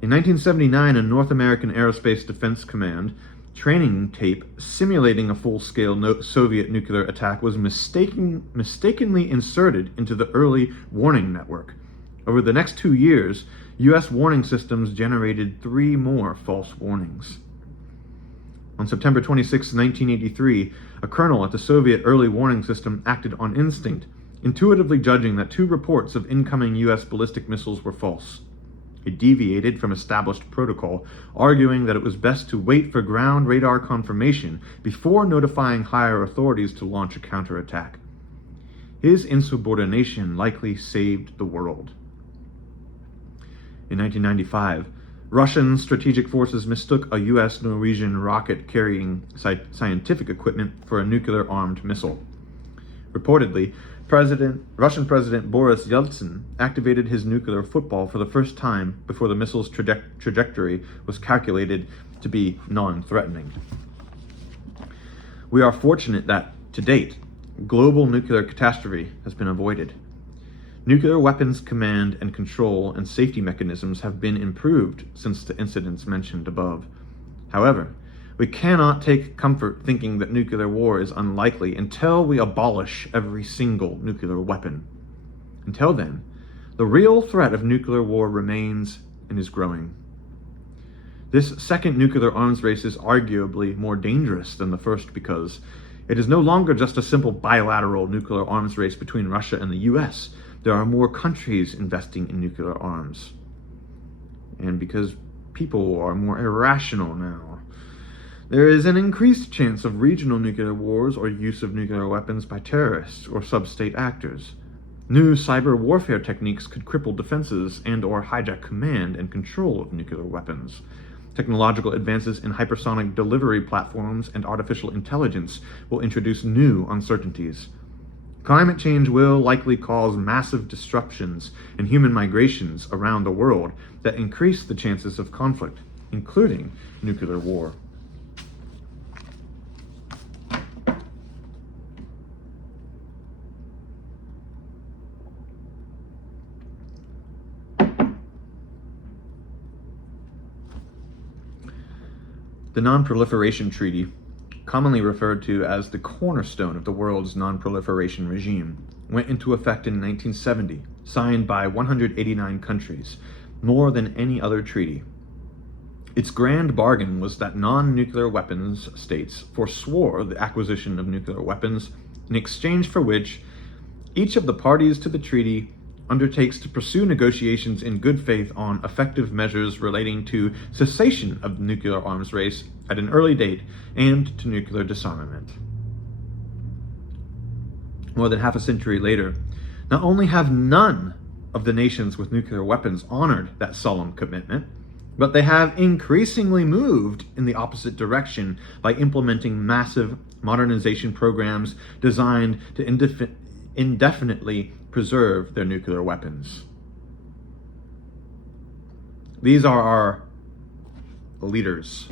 In 1979, a North American Aerospace Defense Command training tape simulating a full-scale Soviet nuclear attack was mistakenly inserted into the early warning network. Over the next 2 years, U.S. warning systems generated 3 more false warnings. On September 26, 1983, a colonel at the Soviet early warning system acted on instinct, intuitively judging that 2 reports of incoming U.S. ballistic missiles were false. He deviated from established protocol, arguing that it was best to wait for ground radar confirmation before notifying higher authorities to launch a counterattack. His insubordination likely saved the world. In 1995, Russian strategic forces mistook a U.S.-Norwegian rocket carrying scientific equipment for a nuclear-armed missile. Reportedly, Russian President Boris Yeltsin activated his nuclear football for the first time before the missile's trajectory was calculated to be non-threatening. We are fortunate that, to date, global nuclear catastrophe has been avoided. Nuclear weapons command and control and safety mechanisms have been improved since the incidents mentioned above. However, we cannot take comfort thinking that nuclear war is unlikely until we abolish every single nuclear weapon. Until then, the real threat of nuclear war remains and is growing. This second nuclear arms race is arguably more dangerous than the first because it is no longer just a simple bilateral nuclear arms race between Russia and the US. There are more countries investing in nuclear arms. And because people are more irrational now, there is an increased chance of regional nuclear wars or use of nuclear weapons by terrorists or sub-state actors. New cyber warfare techniques could cripple defenses and/or hijack command and control of nuclear weapons. Technological advances in hypersonic delivery platforms and artificial intelligence will introduce new uncertainties. Climate change will likely cause massive disruptions in human migrations around the world that increase the chances of conflict, including nuclear war. The Non-Proliferation Treaty, commonly referred to as the cornerstone of the world's non-proliferation regime, went into effect in 1970, signed by 189 countries, more than any other treaty. Its grand bargain was that non-nuclear weapons states forswore the acquisition of nuclear weapons, in exchange for which each of the parties to the treaty undertakes to pursue negotiations in good faith on effective measures relating to cessation of the nuclear arms race at an early date and to nuclear disarmament. More than half a century later, not only have none of the nations with nuclear weapons honored that solemn commitment, but they have increasingly moved in the opposite direction by implementing massive modernization programs designed to indefinitely preserve their nuclear weapons. These are our leaders.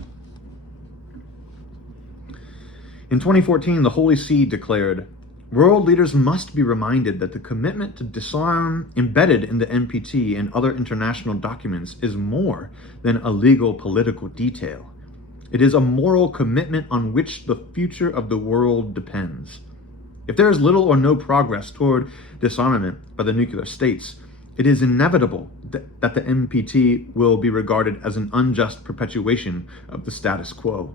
In 2014, the Holy See declared, "World leaders must be reminded that the commitment to disarm embedded in the NPT and other international documents is more than a legal political detail. It is a moral commitment on which the future of the world depends. If there is little or no progress toward disarmament by the nuclear states, it is inevitable that the NPT will be regarded as an unjust perpetuation of the status quo.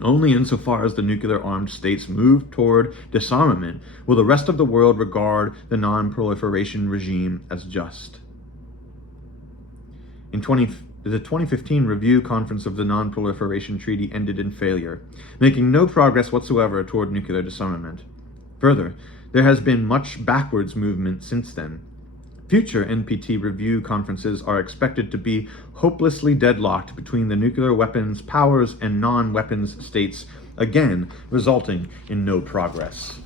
Only insofar as the nuclear-armed states move toward disarmament will the rest of the world regard the non-proliferation regime as just." The 2015 review conference of the Non-Proliferation Treaty ended in failure, making no progress whatsoever toward nuclear disarmament. Further, there has been much backwards movement since then. Future NPT review conferences are expected to be hopelessly deadlocked between the nuclear weapons powers and non-weapons states, again resulting in no progress.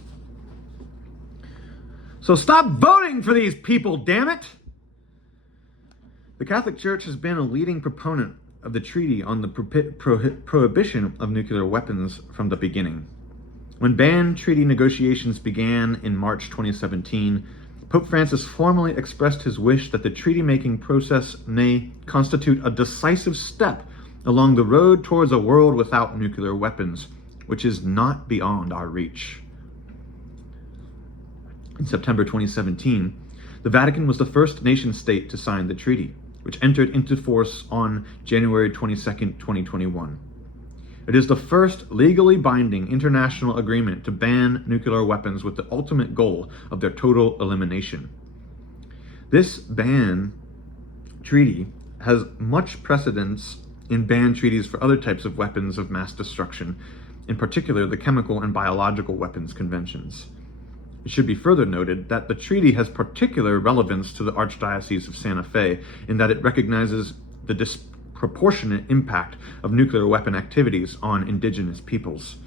So stop voting for these people, damn it! The Catholic Church has been a leading proponent of the treaty on the prohibition of nuclear weapons from the beginning. When ban treaty negotiations began in March 2017, Pope Francis formally expressed his wish that the treaty-making process may constitute a decisive step along the road towards a world without nuclear weapons, which is not beyond our reach. In September 2017, the Vatican was the first nation-state to sign the treaty, which entered into force on January 22, 2021. It is the first legally binding international agreement to ban nuclear weapons with the ultimate goal of their total elimination. This ban treaty has much precedence in ban treaties for other types of weapons of mass destruction, in particular the chemical and biological weapons conventions. It should be further noted that the treaty has particular relevance to the Archdiocese of Santa Fe in that it recognizes the disproportionate impact of nuclear weapon activities on indigenous peoples,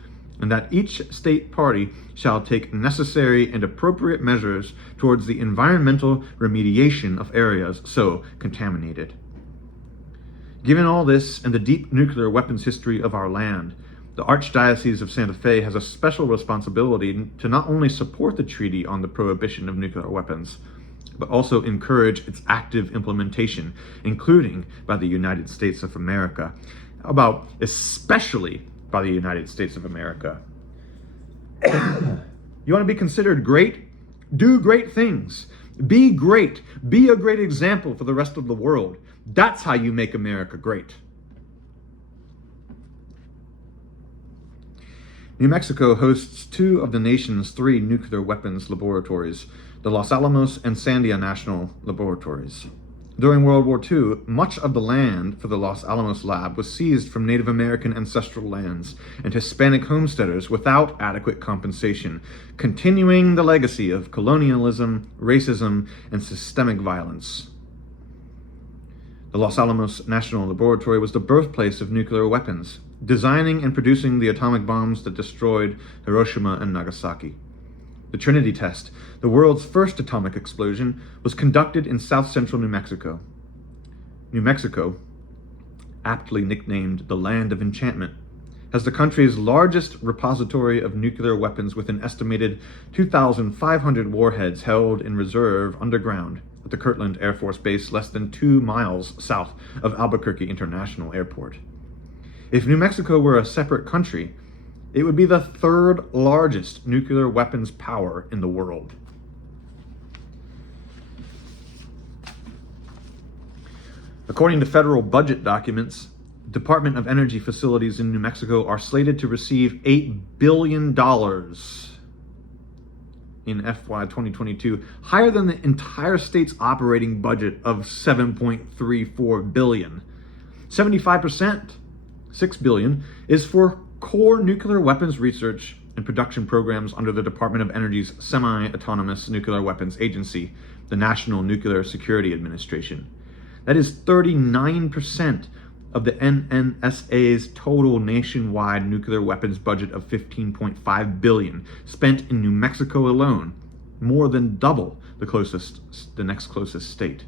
and that each state party shall take necessary and appropriate measures towards the environmental remediation of areas so contaminated. Given all this and the deep nuclear weapons history of our land, the Archdiocese of Santa Fe has a special responsibility to not only support the treaty on the prohibition of nuclear weapons, but also encourage its active implementation, including by the United States of America. Especially by the United States of America. You want to be considered great? Do great things. Be great. Be a great example for the rest of the world. That's how you make America great. New Mexico hosts two of the nation's 3 nuclear weapons laboratories, the Los Alamos and Sandia National Laboratories. During World War II, much of the land for the Los Alamos lab was seized from Native American ancestral lands and Hispanic homesteaders without adequate compensation, continuing the legacy of colonialism, racism, and systemic violence. The Los Alamos National Laboratory was the birthplace of nuclear weapons, designing and producing the atomic bombs that destroyed Hiroshima and Nagasaki. The Trinity test, the world's first atomic explosion, was conducted in south-central New Mexico. New Mexico, aptly nicknamed the Land of Enchantment, has the country's largest repository of nuclear weapons with an estimated 2,500 warheads held in reserve underground at the Kirtland Air Force Base less than 2 miles south of Albuquerque International Airport. If New Mexico were a separate country, it would be the 3rd largest nuclear weapons power in the world. According to federal budget documents, Department of Energy facilities in New Mexico are slated to receive $8 billion in FY 2022, higher than the entire state's operating budget of $7.34 billion. 75%, $6 billion, is for core nuclear weapons research and production programs under the Department of Energy's Semi-Autonomous Nuclear Weapons Agency, the National Nuclear Security Administration. That is 39% of the NNSA's total nationwide nuclear weapons budget of $15.5 billion spent in New Mexico alone, more than double the next closest state.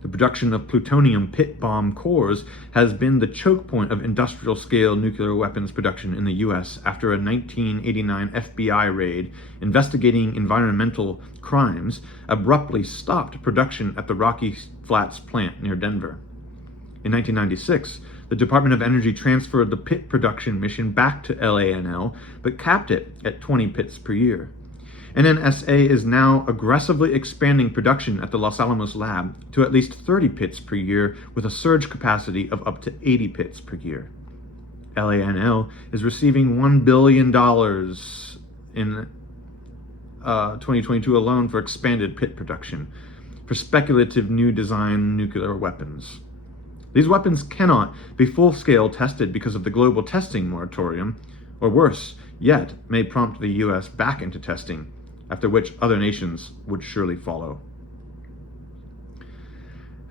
The production of plutonium pit bomb cores has been the choke point of industrial-scale nuclear weapons production in the U.S. after a 1989 FBI raid investigating environmental crimes abruptly stopped production at the Rocky Flats plant near Denver. In 1996, the Department of Energy transferred the pit production mission back to LANL, but capped it at 20 pits per year. NNSA is now aggressively expanding production at the Los Alamos lab to at least 30 pits per year with a surge capacity of up to 80 pits per year. LANL is receiving $1 billion in 2022 alone for expanded pit production for speculative new design nuclear weapons. These weapons cannot be full-scale tested because of the global testing moratorium, or worse yet, may prompt the U.S. back into testing, after which other nations would surely follow.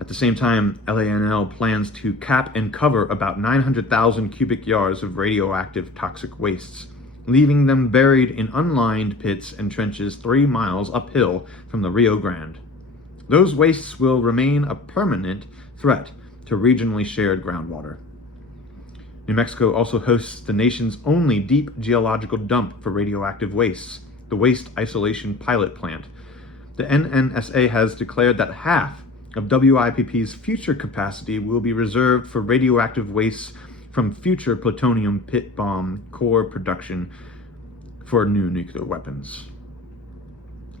At the same time, LANL plans to cap and cover about 900,000 cubic yards of radioactive toxic wastes, leaving them buried in unlined pits and trenches 3 miles uphill from the Rio Grande. Those wastes will remain a permanent threat to regionally shared groundwater. New Mexico also hosts the nation's only deep geological dump for radioactive wastes, the Waste Isolation Pilot Plant. The NNSA has declared that half of WIPP's future capacity will be reserved for radioactive wastes from future plutonium pit bomb core production for new nuclear weapons.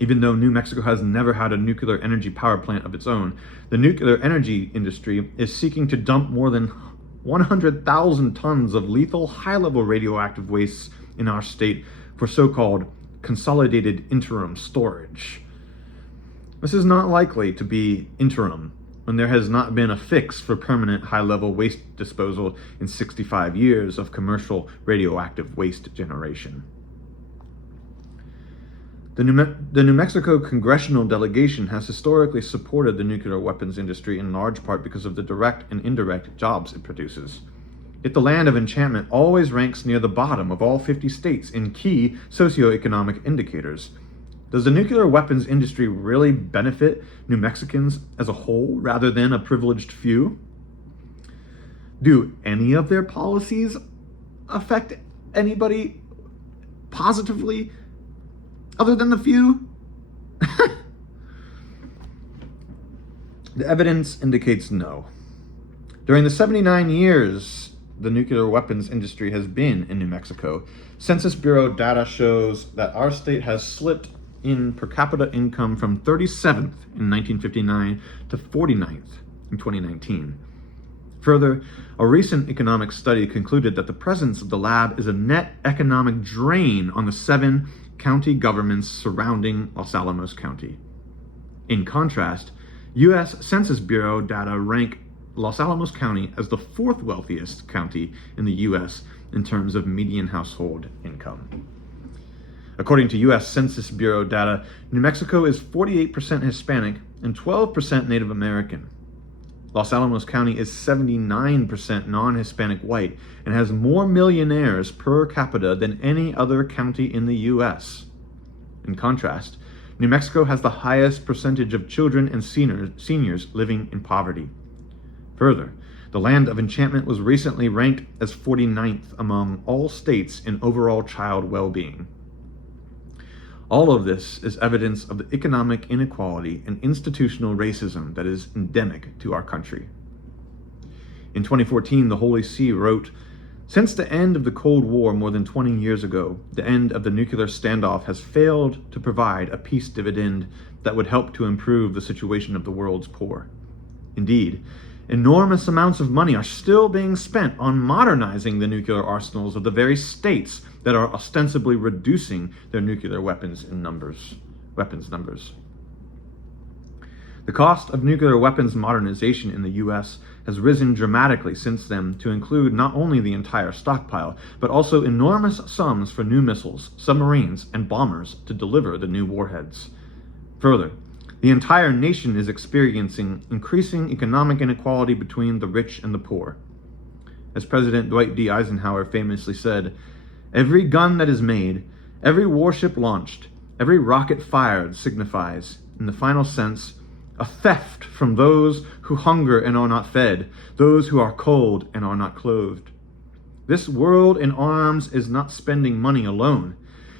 Even though New Mexico has never had a nuclear energy power plant of its own, the nuclear energy industry is seeking to dump more than 100,000 tons of lethal high-level radioactive wastes in our state for so-called consolidated interim storage. This is not likely to be interim when there has not been a fix for permanent high-level waste disposal in 65 years of commercial radioactive waste generation. The New Mexico congressional delegation has historically supported the nuclear weapons industry in large part because of the direct and indirect jobs it produces. Yet the land of enchantment always ranks near the bottom of all 50 states in key socioeconomic indicators. Does the nuclear weapons industry really benefit New Mexicans as a whole rather than a privileged few? Do any of their policies affect anybody positively other than the few? The evidence indicates no. During the 79 years the nuclear weapons industry has been in New Mexico, Census Bureau data shows that our state has slipped in per capita income from 37th in 1959 to 49th in 2019. Further, a recent economic study concluded that the presence of the lab is a net economic drain on the 7 county governments surrounding Los Alamos County. In contrast, U.S. Census Bureau data rank Los Alamos County as the 4th wealthiest county in the U.S. in terms of median household income. According to U.S. Census Bureau data, New Mexico is 48% Hispanic and 12% Native American. Los Alamos County is 79% non-Hispanic white and has more millionaires per capita than any other county in the U.S. In contrast, New Mexico has the highest percentage of children and seniors living in poverty. Further, the land of enchantment was recently ranked as 49th among all states in overall child well-being. All of this is evidence of the economic inequality and institutional racism that is endemic to our country. In 2014, the Holy See wrote, "Since the end of the Cold War more than 20 years ago, the end of the nuclear standoff has failed to provide a peace dividend that would help to improve the situation of the world's poor. Indeed, enormous amounts of money are still being spent on modernizing the nuclear arsenals of the very states that are ostensibly reducing their nuclear weapons numbers. The cost of nuclear weapons modernization in the U.S. has risen dramatically since then to include not only the entire stockpile, but also enormous sums for new missiles, submarines, and bombers to deliver the new warheads. Further, the entire nation is experiencing increasing economic inequality between the rich and the poor. As President Dwight D. Eisenhower famously said, "Every gun that is made, every warship launched, every rocket fired signifies, in the final sense, a theft from those who hunger and are not fed, those who are cold and are not clothed. This world in arms is not spending money alone.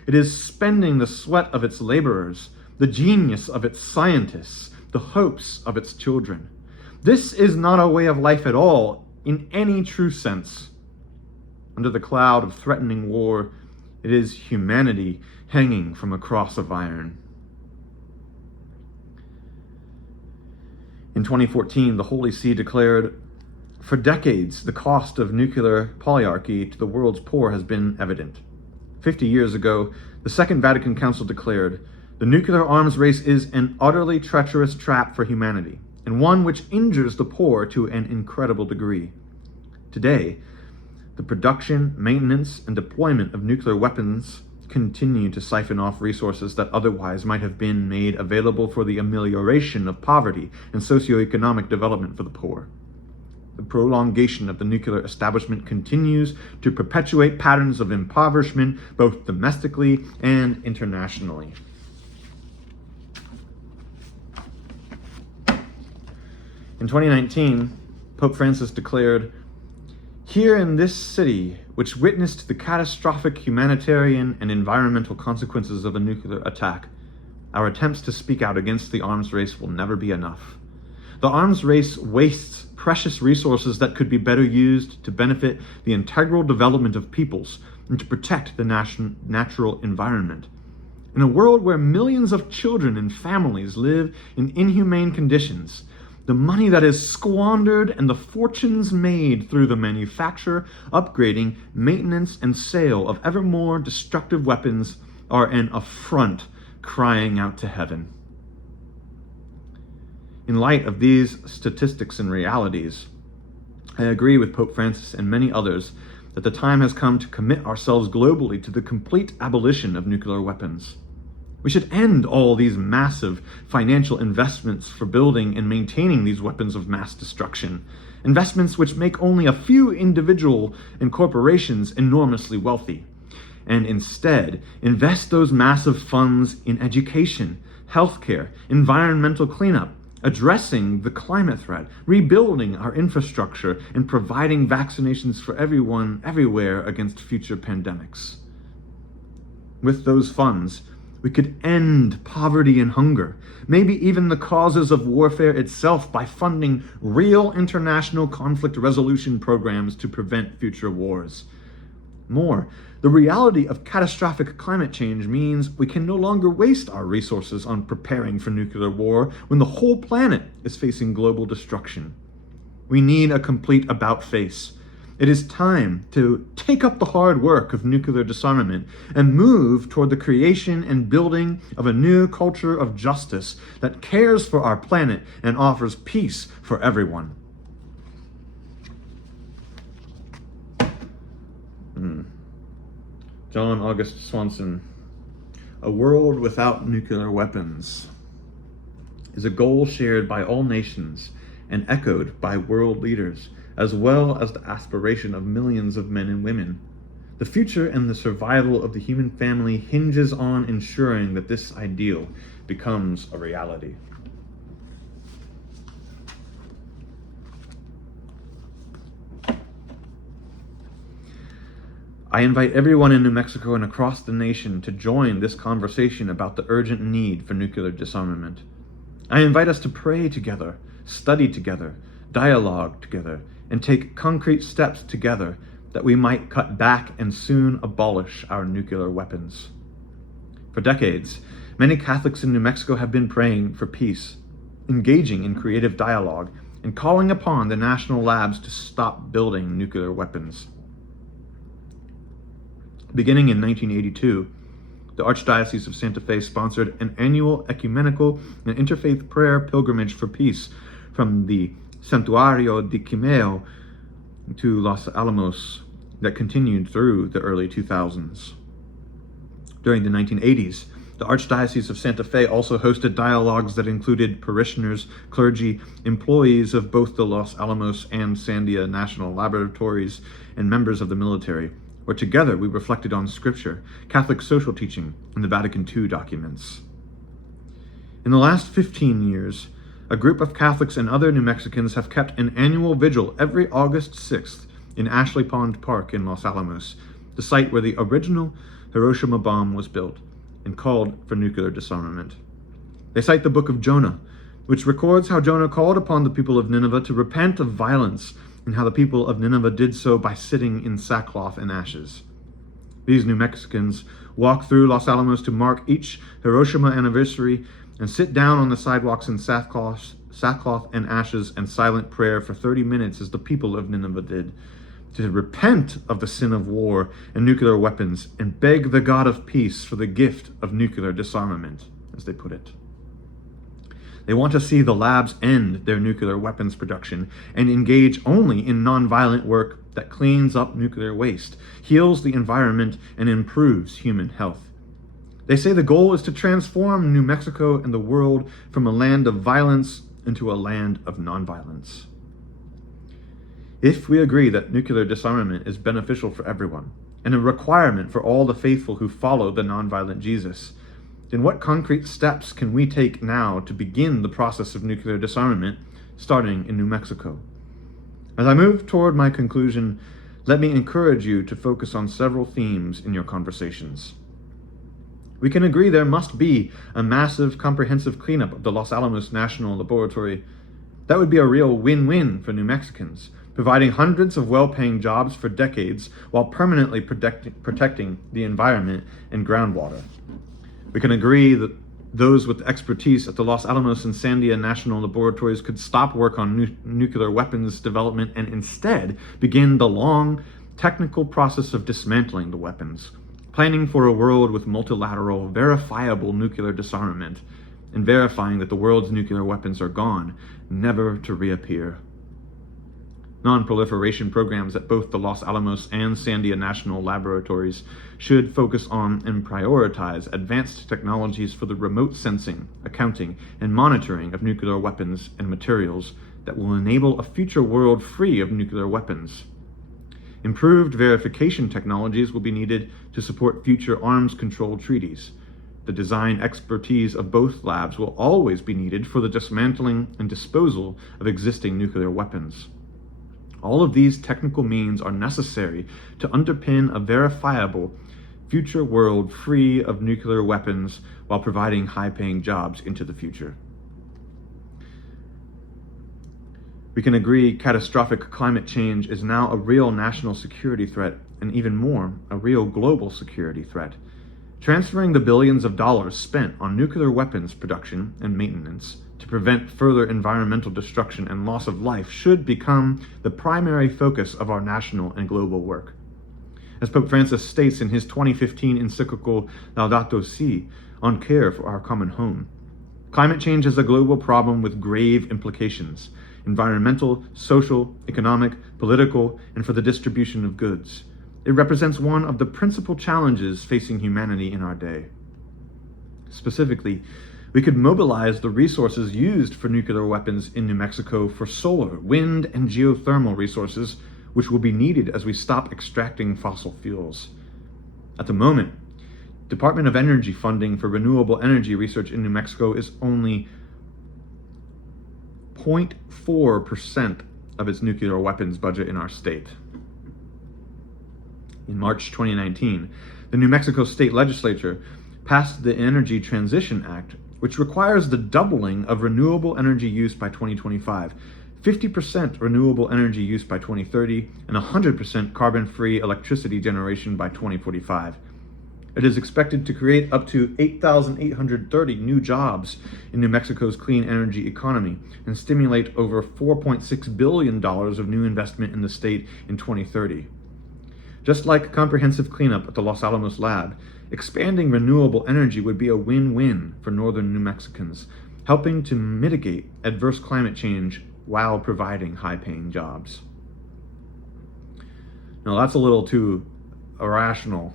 It is spending the sweat of its laborers, the genius of its scientists, the hopes of its children. This is not a way of life at all, in any true sense. Under the cloud of threatening war, it is humanity hanging from a cross of iron." In 2014, the Holy See declared, "For decades, the cost of nuclear polyarchy to the world's poor has been evident. 50 years ago, the Second Vatican Council declared, the nuclear arms race is an utterly treacherous trap for humanity, and one which injures the poor to an incredible degree. Today, the production, maintenance, and deployment of nuclear weapons continue to siphon off resources that otherwise might have been made available for the amelioration of poverty and socioeconomic development for the poor. The prolongation of the nuclear establishment continues to perpetuate patterns of impoverishment both domestically and internationally." In 2019, Pope Francis declared, "Here in this city, which witnessed the catastrophic humanitarian and environmental consequences of a nuclear attack, our attempts to speak out against the arms race will never be enough. The arms race wastes precious resources that could be better used to benefit the integral development of peoples and to protect the natural environment. In a world where millions of children and families live in inhumane conditions, the money that is squandered and the fortunes made through the manufacture, upgrading, maintenance, and sale of ever more destructive weapons are an affront crying out to heaven." In light of these statistics and realities, I agree with Pope Francis and many others that the time has come to commit ourselves globally to the complete abolition of nuclear weapons. We should end all these massive financial investments for building and maintaining these weapons of mass destruction, investments which make only a few individual and corporations enormously wealthy, and instead invest those massive funds in education, healthcare, environmental cleanup, addressing the climate threat, rebuilding our infrastructure, and providing vaccinations for everyone, everywhere against future pandemics. With those funds, we could end poverty and hunger, maybe even the causes of warfare itself, by funding real international conflict resolution programs to prevent future wars. More, the reality of catastrophic climate change means we can no longer waste our resources on preparing for nuclear war when the whole planet is facing global destruction. We need a complete about-face. It is time to take up the hard work of nuclear disarmament and move toward the creation and building of a new culture of justice that cares for our planet and offers peace for everyone. John August Swanson. A world without nuclear weapons is a goal shared by all nations and echoed by world leaders, as well as the aspiration of millions of men and women. The future and the survival of the human family hinges on ensuring that this ideal becomes a reality. I invite everyone in New Mexico and across the nation to join this conversation about the urgent need for nuclear disarmament. I invite us to pray together, study together, dialogue together, and take concrete steps together that we might cut back and soon abolish our nuclear weapons. For decades, many Catholics in New Mexico have been praying for peace, engaging in creative dialogue, and calling upon the national labs to stop building nuclear weapons. Beginning in 1982, the Archdiocese of Santa Fe sponsored an annual ecumenical and interfaith prayer pilgrimage for peace from the Santuario de Quimeo to Los Alamos that continued through the early 2000s. During the 1980s, the Archdiocese of Santa Fe also hosted dialogues that included parishioners, clergy, employees of both the Los Alamos and Sandia National Laboratories, and members of the military, where together we reflected on Scripture, Catholic social teaching, and the Vatican II documents. In the last 15 years, a group of Catholics and other New Mexicans have kept an annual vigil every August 6th in Ashley Pond Park in Los Alamos, the site where the original Hiroshima bomb was built, and called for nuclear disarmament. They cite the book of Jonah, which records how Jonah called upon the people of Nineveh to repent of violence, and how the people of Nineveh did so by sitting in sackcloth and ashes. These New Mexicans walk through Los Alamos to mark each Hiroshima anniversary and sit down on the sidewalks in sackcloth and ashes and silent prayer for 30 minutes as the people of Nineveh did, to repent of the sin of war and nuclear weapons and beg the God of peace for the gift of nuclear disarmament, as they put it. They want to see the labs end their nuclear weapons production and engage only in nonviolent work that cleans up nuclear waste, heals the environment, and improves human health. They say the goal is to transform New Mexico and the world from a land of violence into a land of nonviolence. If we agree that nuclear disarmament is beneficial for everyone and a requirement for all the faithful who follow the nonviolent Jesus, then what concrete steps can we take now to begin the process of nuclear disarmament, starting in New Mexico? As I move toward my conclusion, let me encourage you to focus on several themes in your conversations. We can agree there must be a massive, comprehensive cleanup of the Los Alamos National Laboratory. That would be a real win-win for New Mexicans, providing hundreds of well-paying jobs for decades while permanently protecting the environment and groundwater. We can agree that those with expertise at the Los Alamos and Sandia National Laboratories could stop work on nuclear weapons development and instead begin the long, technical process of dismantling the weapons, planning for a world with multilateral, verifiable nuclear disarmament, and verifying that the world's nuclear weapons are gone, never to reappear. Non-proliferation programs at both the Los Alamos and Sandia National Laboratories should focus on and prioritize advanced technologies for the remote sensing, accounting, and monitoring of nuclear weapons and materials that will enable a future world free of nuclear weapons. Improved verification technologies will be needed to support future arms control treaties. The design expertise of both labs will always be needed for the dismantling and disposal of existing nuclear weapons. All of these technical means are necessary to underpin a verifiable future world free of nuclear weapons while providing high-paying jobs into the future. We can agree catastrophic climate change is now a real national security threat, and even more, a real global security threat. Transferring the billions of dollars spent on nuclear weapons production and maintenance to prevent further environmental destruction and loss of life should become the primary focus of our national and global work. As Pope Francis states in his 2015 encyclical Laudato Si on care for our common home, climate change is a global problem with grave implications: environmental, social, economic, political, and for the distribution of goods. It represents one of the principal challenges facing humanity in our day. Specifically, we could mobilize the resources used for nuclear weapons in New Mexico for solar, wind, and geothermal resources, which will be needed as we stop extracting fossil fuels. At the moment, Department of Energy funding for renewable energy research in New Mexico is only 0.4% of its nuclear weapons budget in our state. In March 2019, the New Mexico State Legislature passed the Energy Transition Act, which requires the doubling of renewable energy use by 2025, 50% renewable energy use by 2030, and 100% carbon-free electricity generation by 2045. It is expected to create up to 8,830 new jobs in New Mexico's clean energy economy and stimulate over $4.6 billion of new investment in the state in 2030. Just like comprehensive cleanup at the Los Alamos lab, expanding renewable energy would be a win-win for northern New Mexicans, helping to mitigate adverse climate change while providing high-paying jobs. Now that's a little too irrational,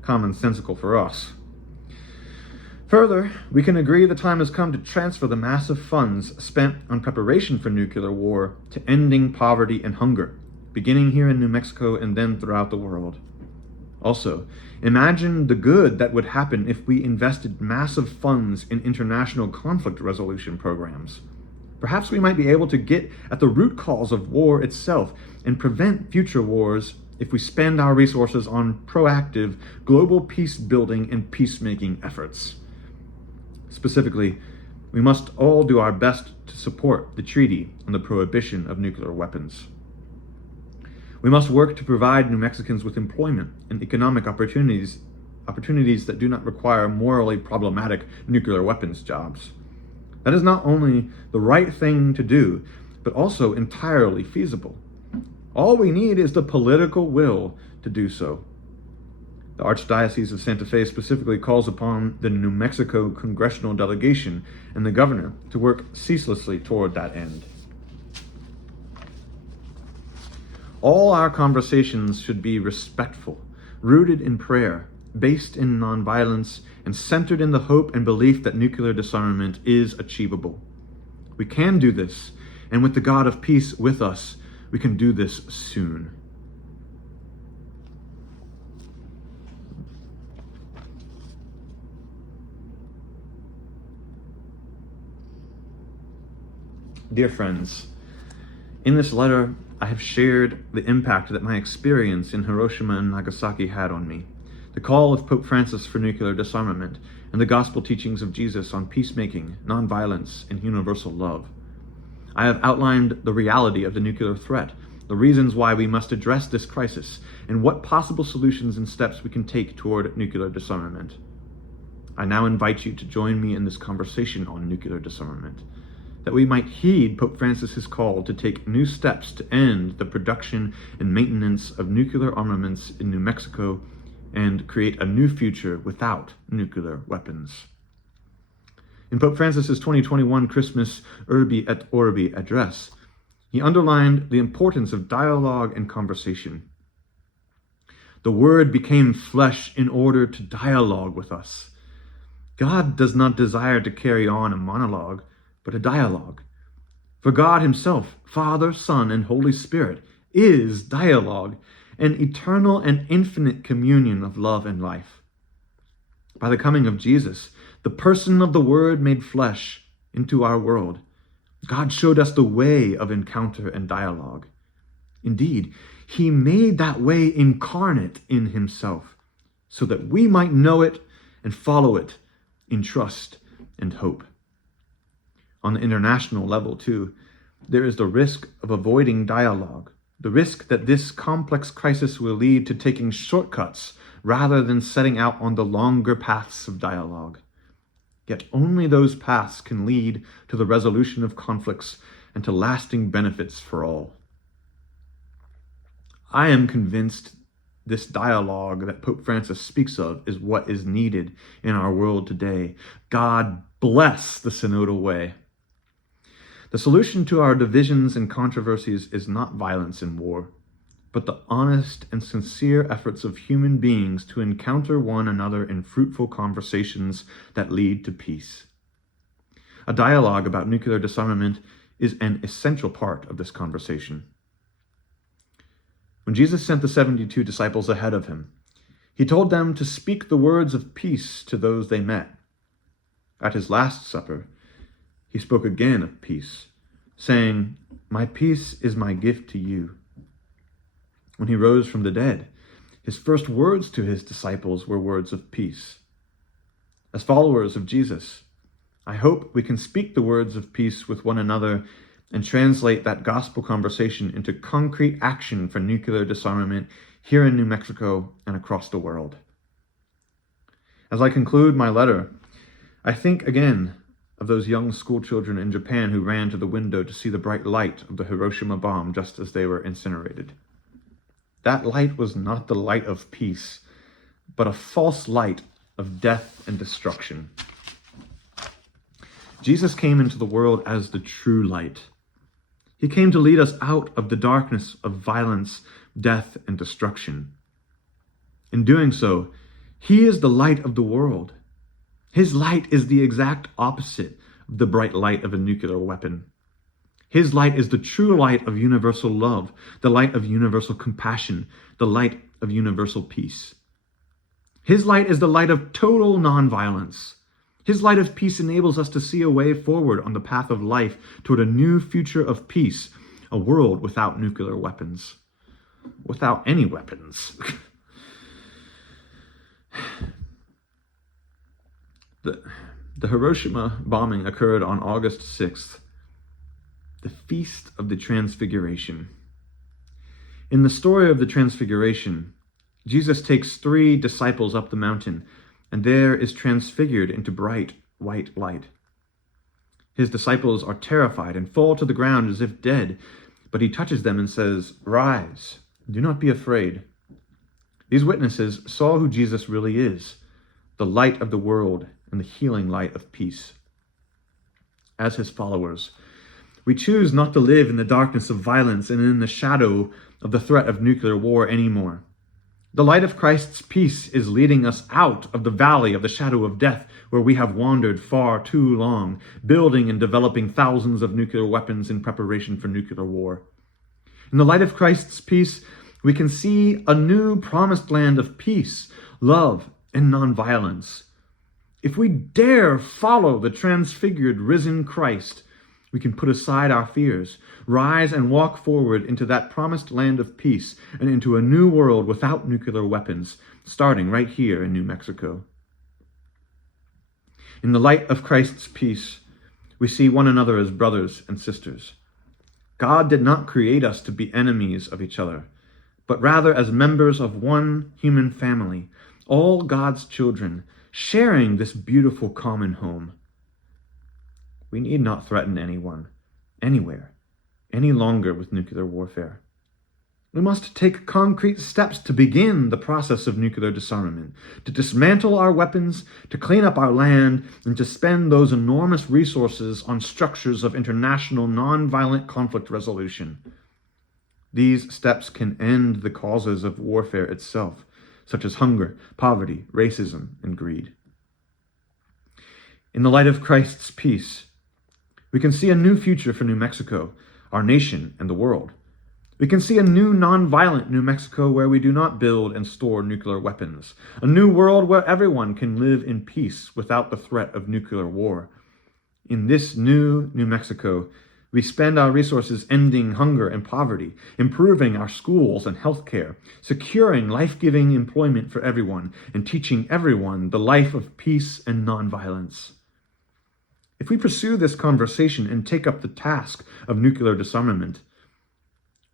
commonsensical for us. Further, we can agree the time has come to transfer the massive funds spent on preparation for nuclear war to ending poverty and hunger, beginning here in New Mexico and then throughout the world. Also, imagine the good that would happen if we invested massive funds in international conflict resolution programs. Perhaps we might be able to get at the root cause of war itself and prevent future wars if we spend our resources on proactive global peace building and peacemaking efforts. Specifically, we must all do our best to support the treaty on the prohibition of nuclear weapons. We must work to provide New Mexicans with employment and economic opportunities that do not require morally problematic nuclear weapons jobs. That is not only the right thing to do, but also entirely feasible. All we need is the political will to do so. The Archdiocese of Santa Fe specifically calls upon the New Mexico congressional delegation and the governor to work ceaselessly toward that end. All our conversations should be respectful, rooted in prayer, based in nonviolence, and centered in the hope and belief that nuclear disarmament is achievable. We can do this, and with the God of peace with us, we can do this soon. Dear friends, in this letter, I have shared the impact that my experience in Hiroshima and Nagasaki had on me, the call of Pope Francis for nuclear disarmament, and the gospel teachings of Jesus on peacemaking, nonviolence, and universal love. I have outlined the reality of the nuclear threat, the reasons why we must address this crisis, and what possible solutions and steps we can take toward nuclear disarmament. I now invite you to join me in this conversation on nuclear disarmament, that we might heed Pope Francis's call to take new steps to end the production and maintenance of nuclear armaments in New Mexico and create a new future without nuclear weapons. In Pope Francis's 2021 Christmas Urbi et Orbi address, He underlined the importance of dialogue and conversation. The Word became flesh in order to dialogue with us. God does not desire to carry on a monologue, but a dialogue. For God himself, Father, Son, and Holy Spirit, is dialogue, an eternal and infinite communion of love and life. By the coming of Jesus, the person of the Word made flesh into our world, God showed us the way of encounter and dialogue. Indeed, he made that way incarnate in himself, so that we might know it and follow it in trust and hope. On the international level, too, there is the risk of avoiding dialogue, the risk that this complex crisis will lead to taking shortcuts rather than setting out on the longer paths of dialogue. Yet only those paths can lead to the resolution of conflicts and to lasting benefits for all. I am convinced this dialogue that Pope Francis speaks of is what is needed in our world today. God bless the synodal way. The solution to our divisions and controversies is not violence and war, but the honest and sincere efforts of human beings to encounter one another in fruitful conversations that lead to peace. A dialogue about nuclear disarmament is an essential part of this conversation. When Jesus sent the 72 disciples ahead of him, he told them to speak the words of peace to those they met. At his Last Supper, he spoke again of peace, saying, "My peace is my gift to you." When he rose from the dead, his first words to his disciples were words of peace. As followers of Jesus, I hope we can speak the words of peace with one another and translate that gospel conversation into concrete action for nuclear disarmament here in New Mexico and across the world. As I conclude my letter, I think again of those young schoolchildren in Japan who ran to the window to see the bright light of the Hiroshima bomb just as they were incinerated. That light was not the light of peace, but a false light of death and destruction. Jesus came into the world as the true light. He came to lead us out of the darkness of violence, death, and destruction. In doing so, he is the light of the world. His light is the exact opposite of the bright light of a nuclear weapon. His light is the true light of universal love, the light of universal compassion, the light of universal peace. His light is the light of total nonviolence. His light of peace enables us to see a way forward on the path of life toward a new future of peace, a world without nuclear weapons. Without any weapons. The Hiroshima bombing occurred on August 6th, the Feast of the Transfiguration. In the story of the Transfiguration, Jesus takes 3 disciples up the mountain, and there is transfigured into bright white light. His disciples are terrified and fall to the ground as if dead, but he touches them and says, "Rise, do not be afraid." These witnesses saw who Jesus really is, the light of the world and the healing light of peace. As his followers, we choose not to live in the darkness of violence and in the shadow of the threat of nuclear war anymore. The light of Christ's peace is leading us out of the valley of the shadow of death, where we have wandered far too long, building and developing thousands of nuclear weapons in preparation for nuclear war. In the light of Christ's peace, we can see a new promised land of peace, love, and nonviolence. If we dare follow the transfigured, risen Christ, we can put aside our fears, rise and walk forward into that promised land of peace and into a new world without nuclear weapons, starting right here in New Mexico. In the light of Christ's peace, we see one another as brothers and sisters. God did not create us to be enemies of each other, but rather as members of one human family, all God's children, sharing this beautiful common home. We need not threaten anyone, anywhere, any longer with nuclear warfare. We must take concrete steps to begin the process of nuclear disarmament, to dismantle our weapons, to clean up our land, and to spend those enormous resources on structures of international nonviolent conflict resolution. These steps can end the causes of warfare itself, such as hunger, poverty, racism, and greed. In the light of Christ's peace, we can see a new future for New Mexico, our nation, and the world. We can see a new nonviolent New Mexico where we do not build and store nuclear weapons, a new world where everyone can live in peace without the threat of nuclear war. In this new New Mexico, we spend our resources ending hunger and poverty, improving our schools and healthcare, securing life-giving employment for everyone, and teaching everyone the life of peace and nonviolence. If we pursue this conversation and take up the task of nuclear disarmament,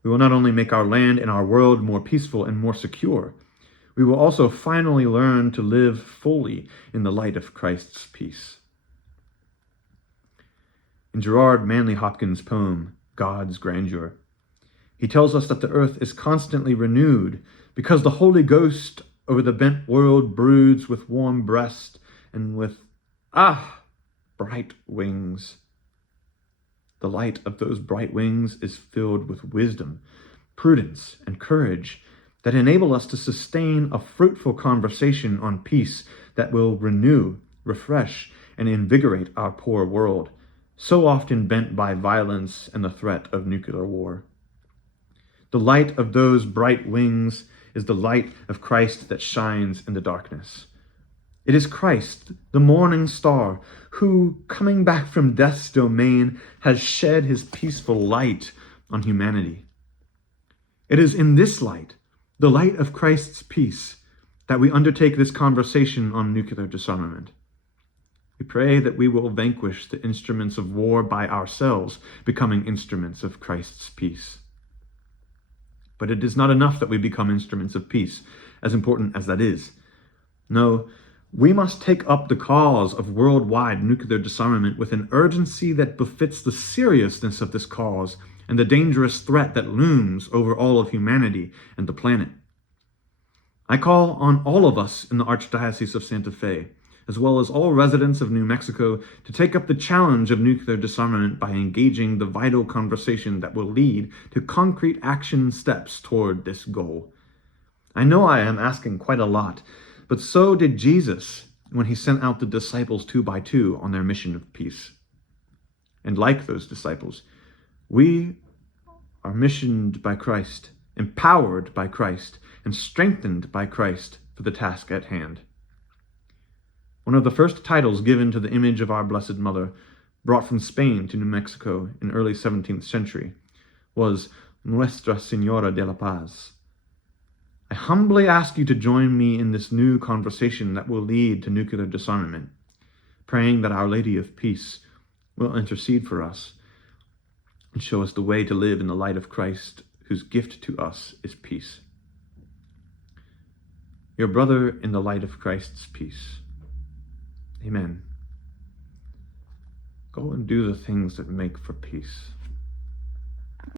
we will not only make our land and our world more peaceful and more secure, we will also finally learn to live fully in the light of Christ's peace. In Gerard Manley Hopkins' poem, God's Grandeur, he tells us that the earth is constantly renewed because the Holy Ghost over the bent world broods with warm breast and with, bright wings. The light of those bright wings is filled with wisdom, prudence, and courage that enable us to sustain a fruitful conversation on peace that will renew, refresh, and invigorate our poor world, so often bent by violence and the threat of nuclear war. The light of those bright wings is the light of Christ that shines in the darkness. It is Christ, the morning star, who, coming back from death's domain, has shed his peaceful light on humanity. It is in this light, the light of Christ's peace, that we undertake this conversation on nuclear disarmament. We pray that we will vanquish the instruments of war by ourselves, becoming instruments of Christ's peace. But it is not enough that we become instruments of peace, as important as that is. No, we must take up the cause of worldwide nuclear disarmament with an urgency that befits the seriousness of this cause and the dangerous threat that looms over all of humanity and the planet. I call on all of us in the Archdiocese of Santa Fe, as well as all residents of New Mexico, to take up the challenge of nuclear disarmament by engaging the vital conversation that will lead to concrete action steps toward this goal. I know I am asking quite a lot, but so did Jesus when he sent out the disciples 2 by 2 on their mission of peace. And like those disciples, we are missioned by Christ, empowered by Christ, and strengthened by Christ for the task at hand. One of the first titles given to the image of our Blessed Mother, brought from Spain to New Mexico in early 17th century, was Nuestra Señora de la Paz. I humbly ask you to join me in this new conversation that will lead to nuclear disarmament, praying that Our Lady of Peace will intercede for us and show us the way to live in the light of Christ, whose gift to us is peace. Your brother in the light of Christ's peace. Amen. Go and do the things that make for peace.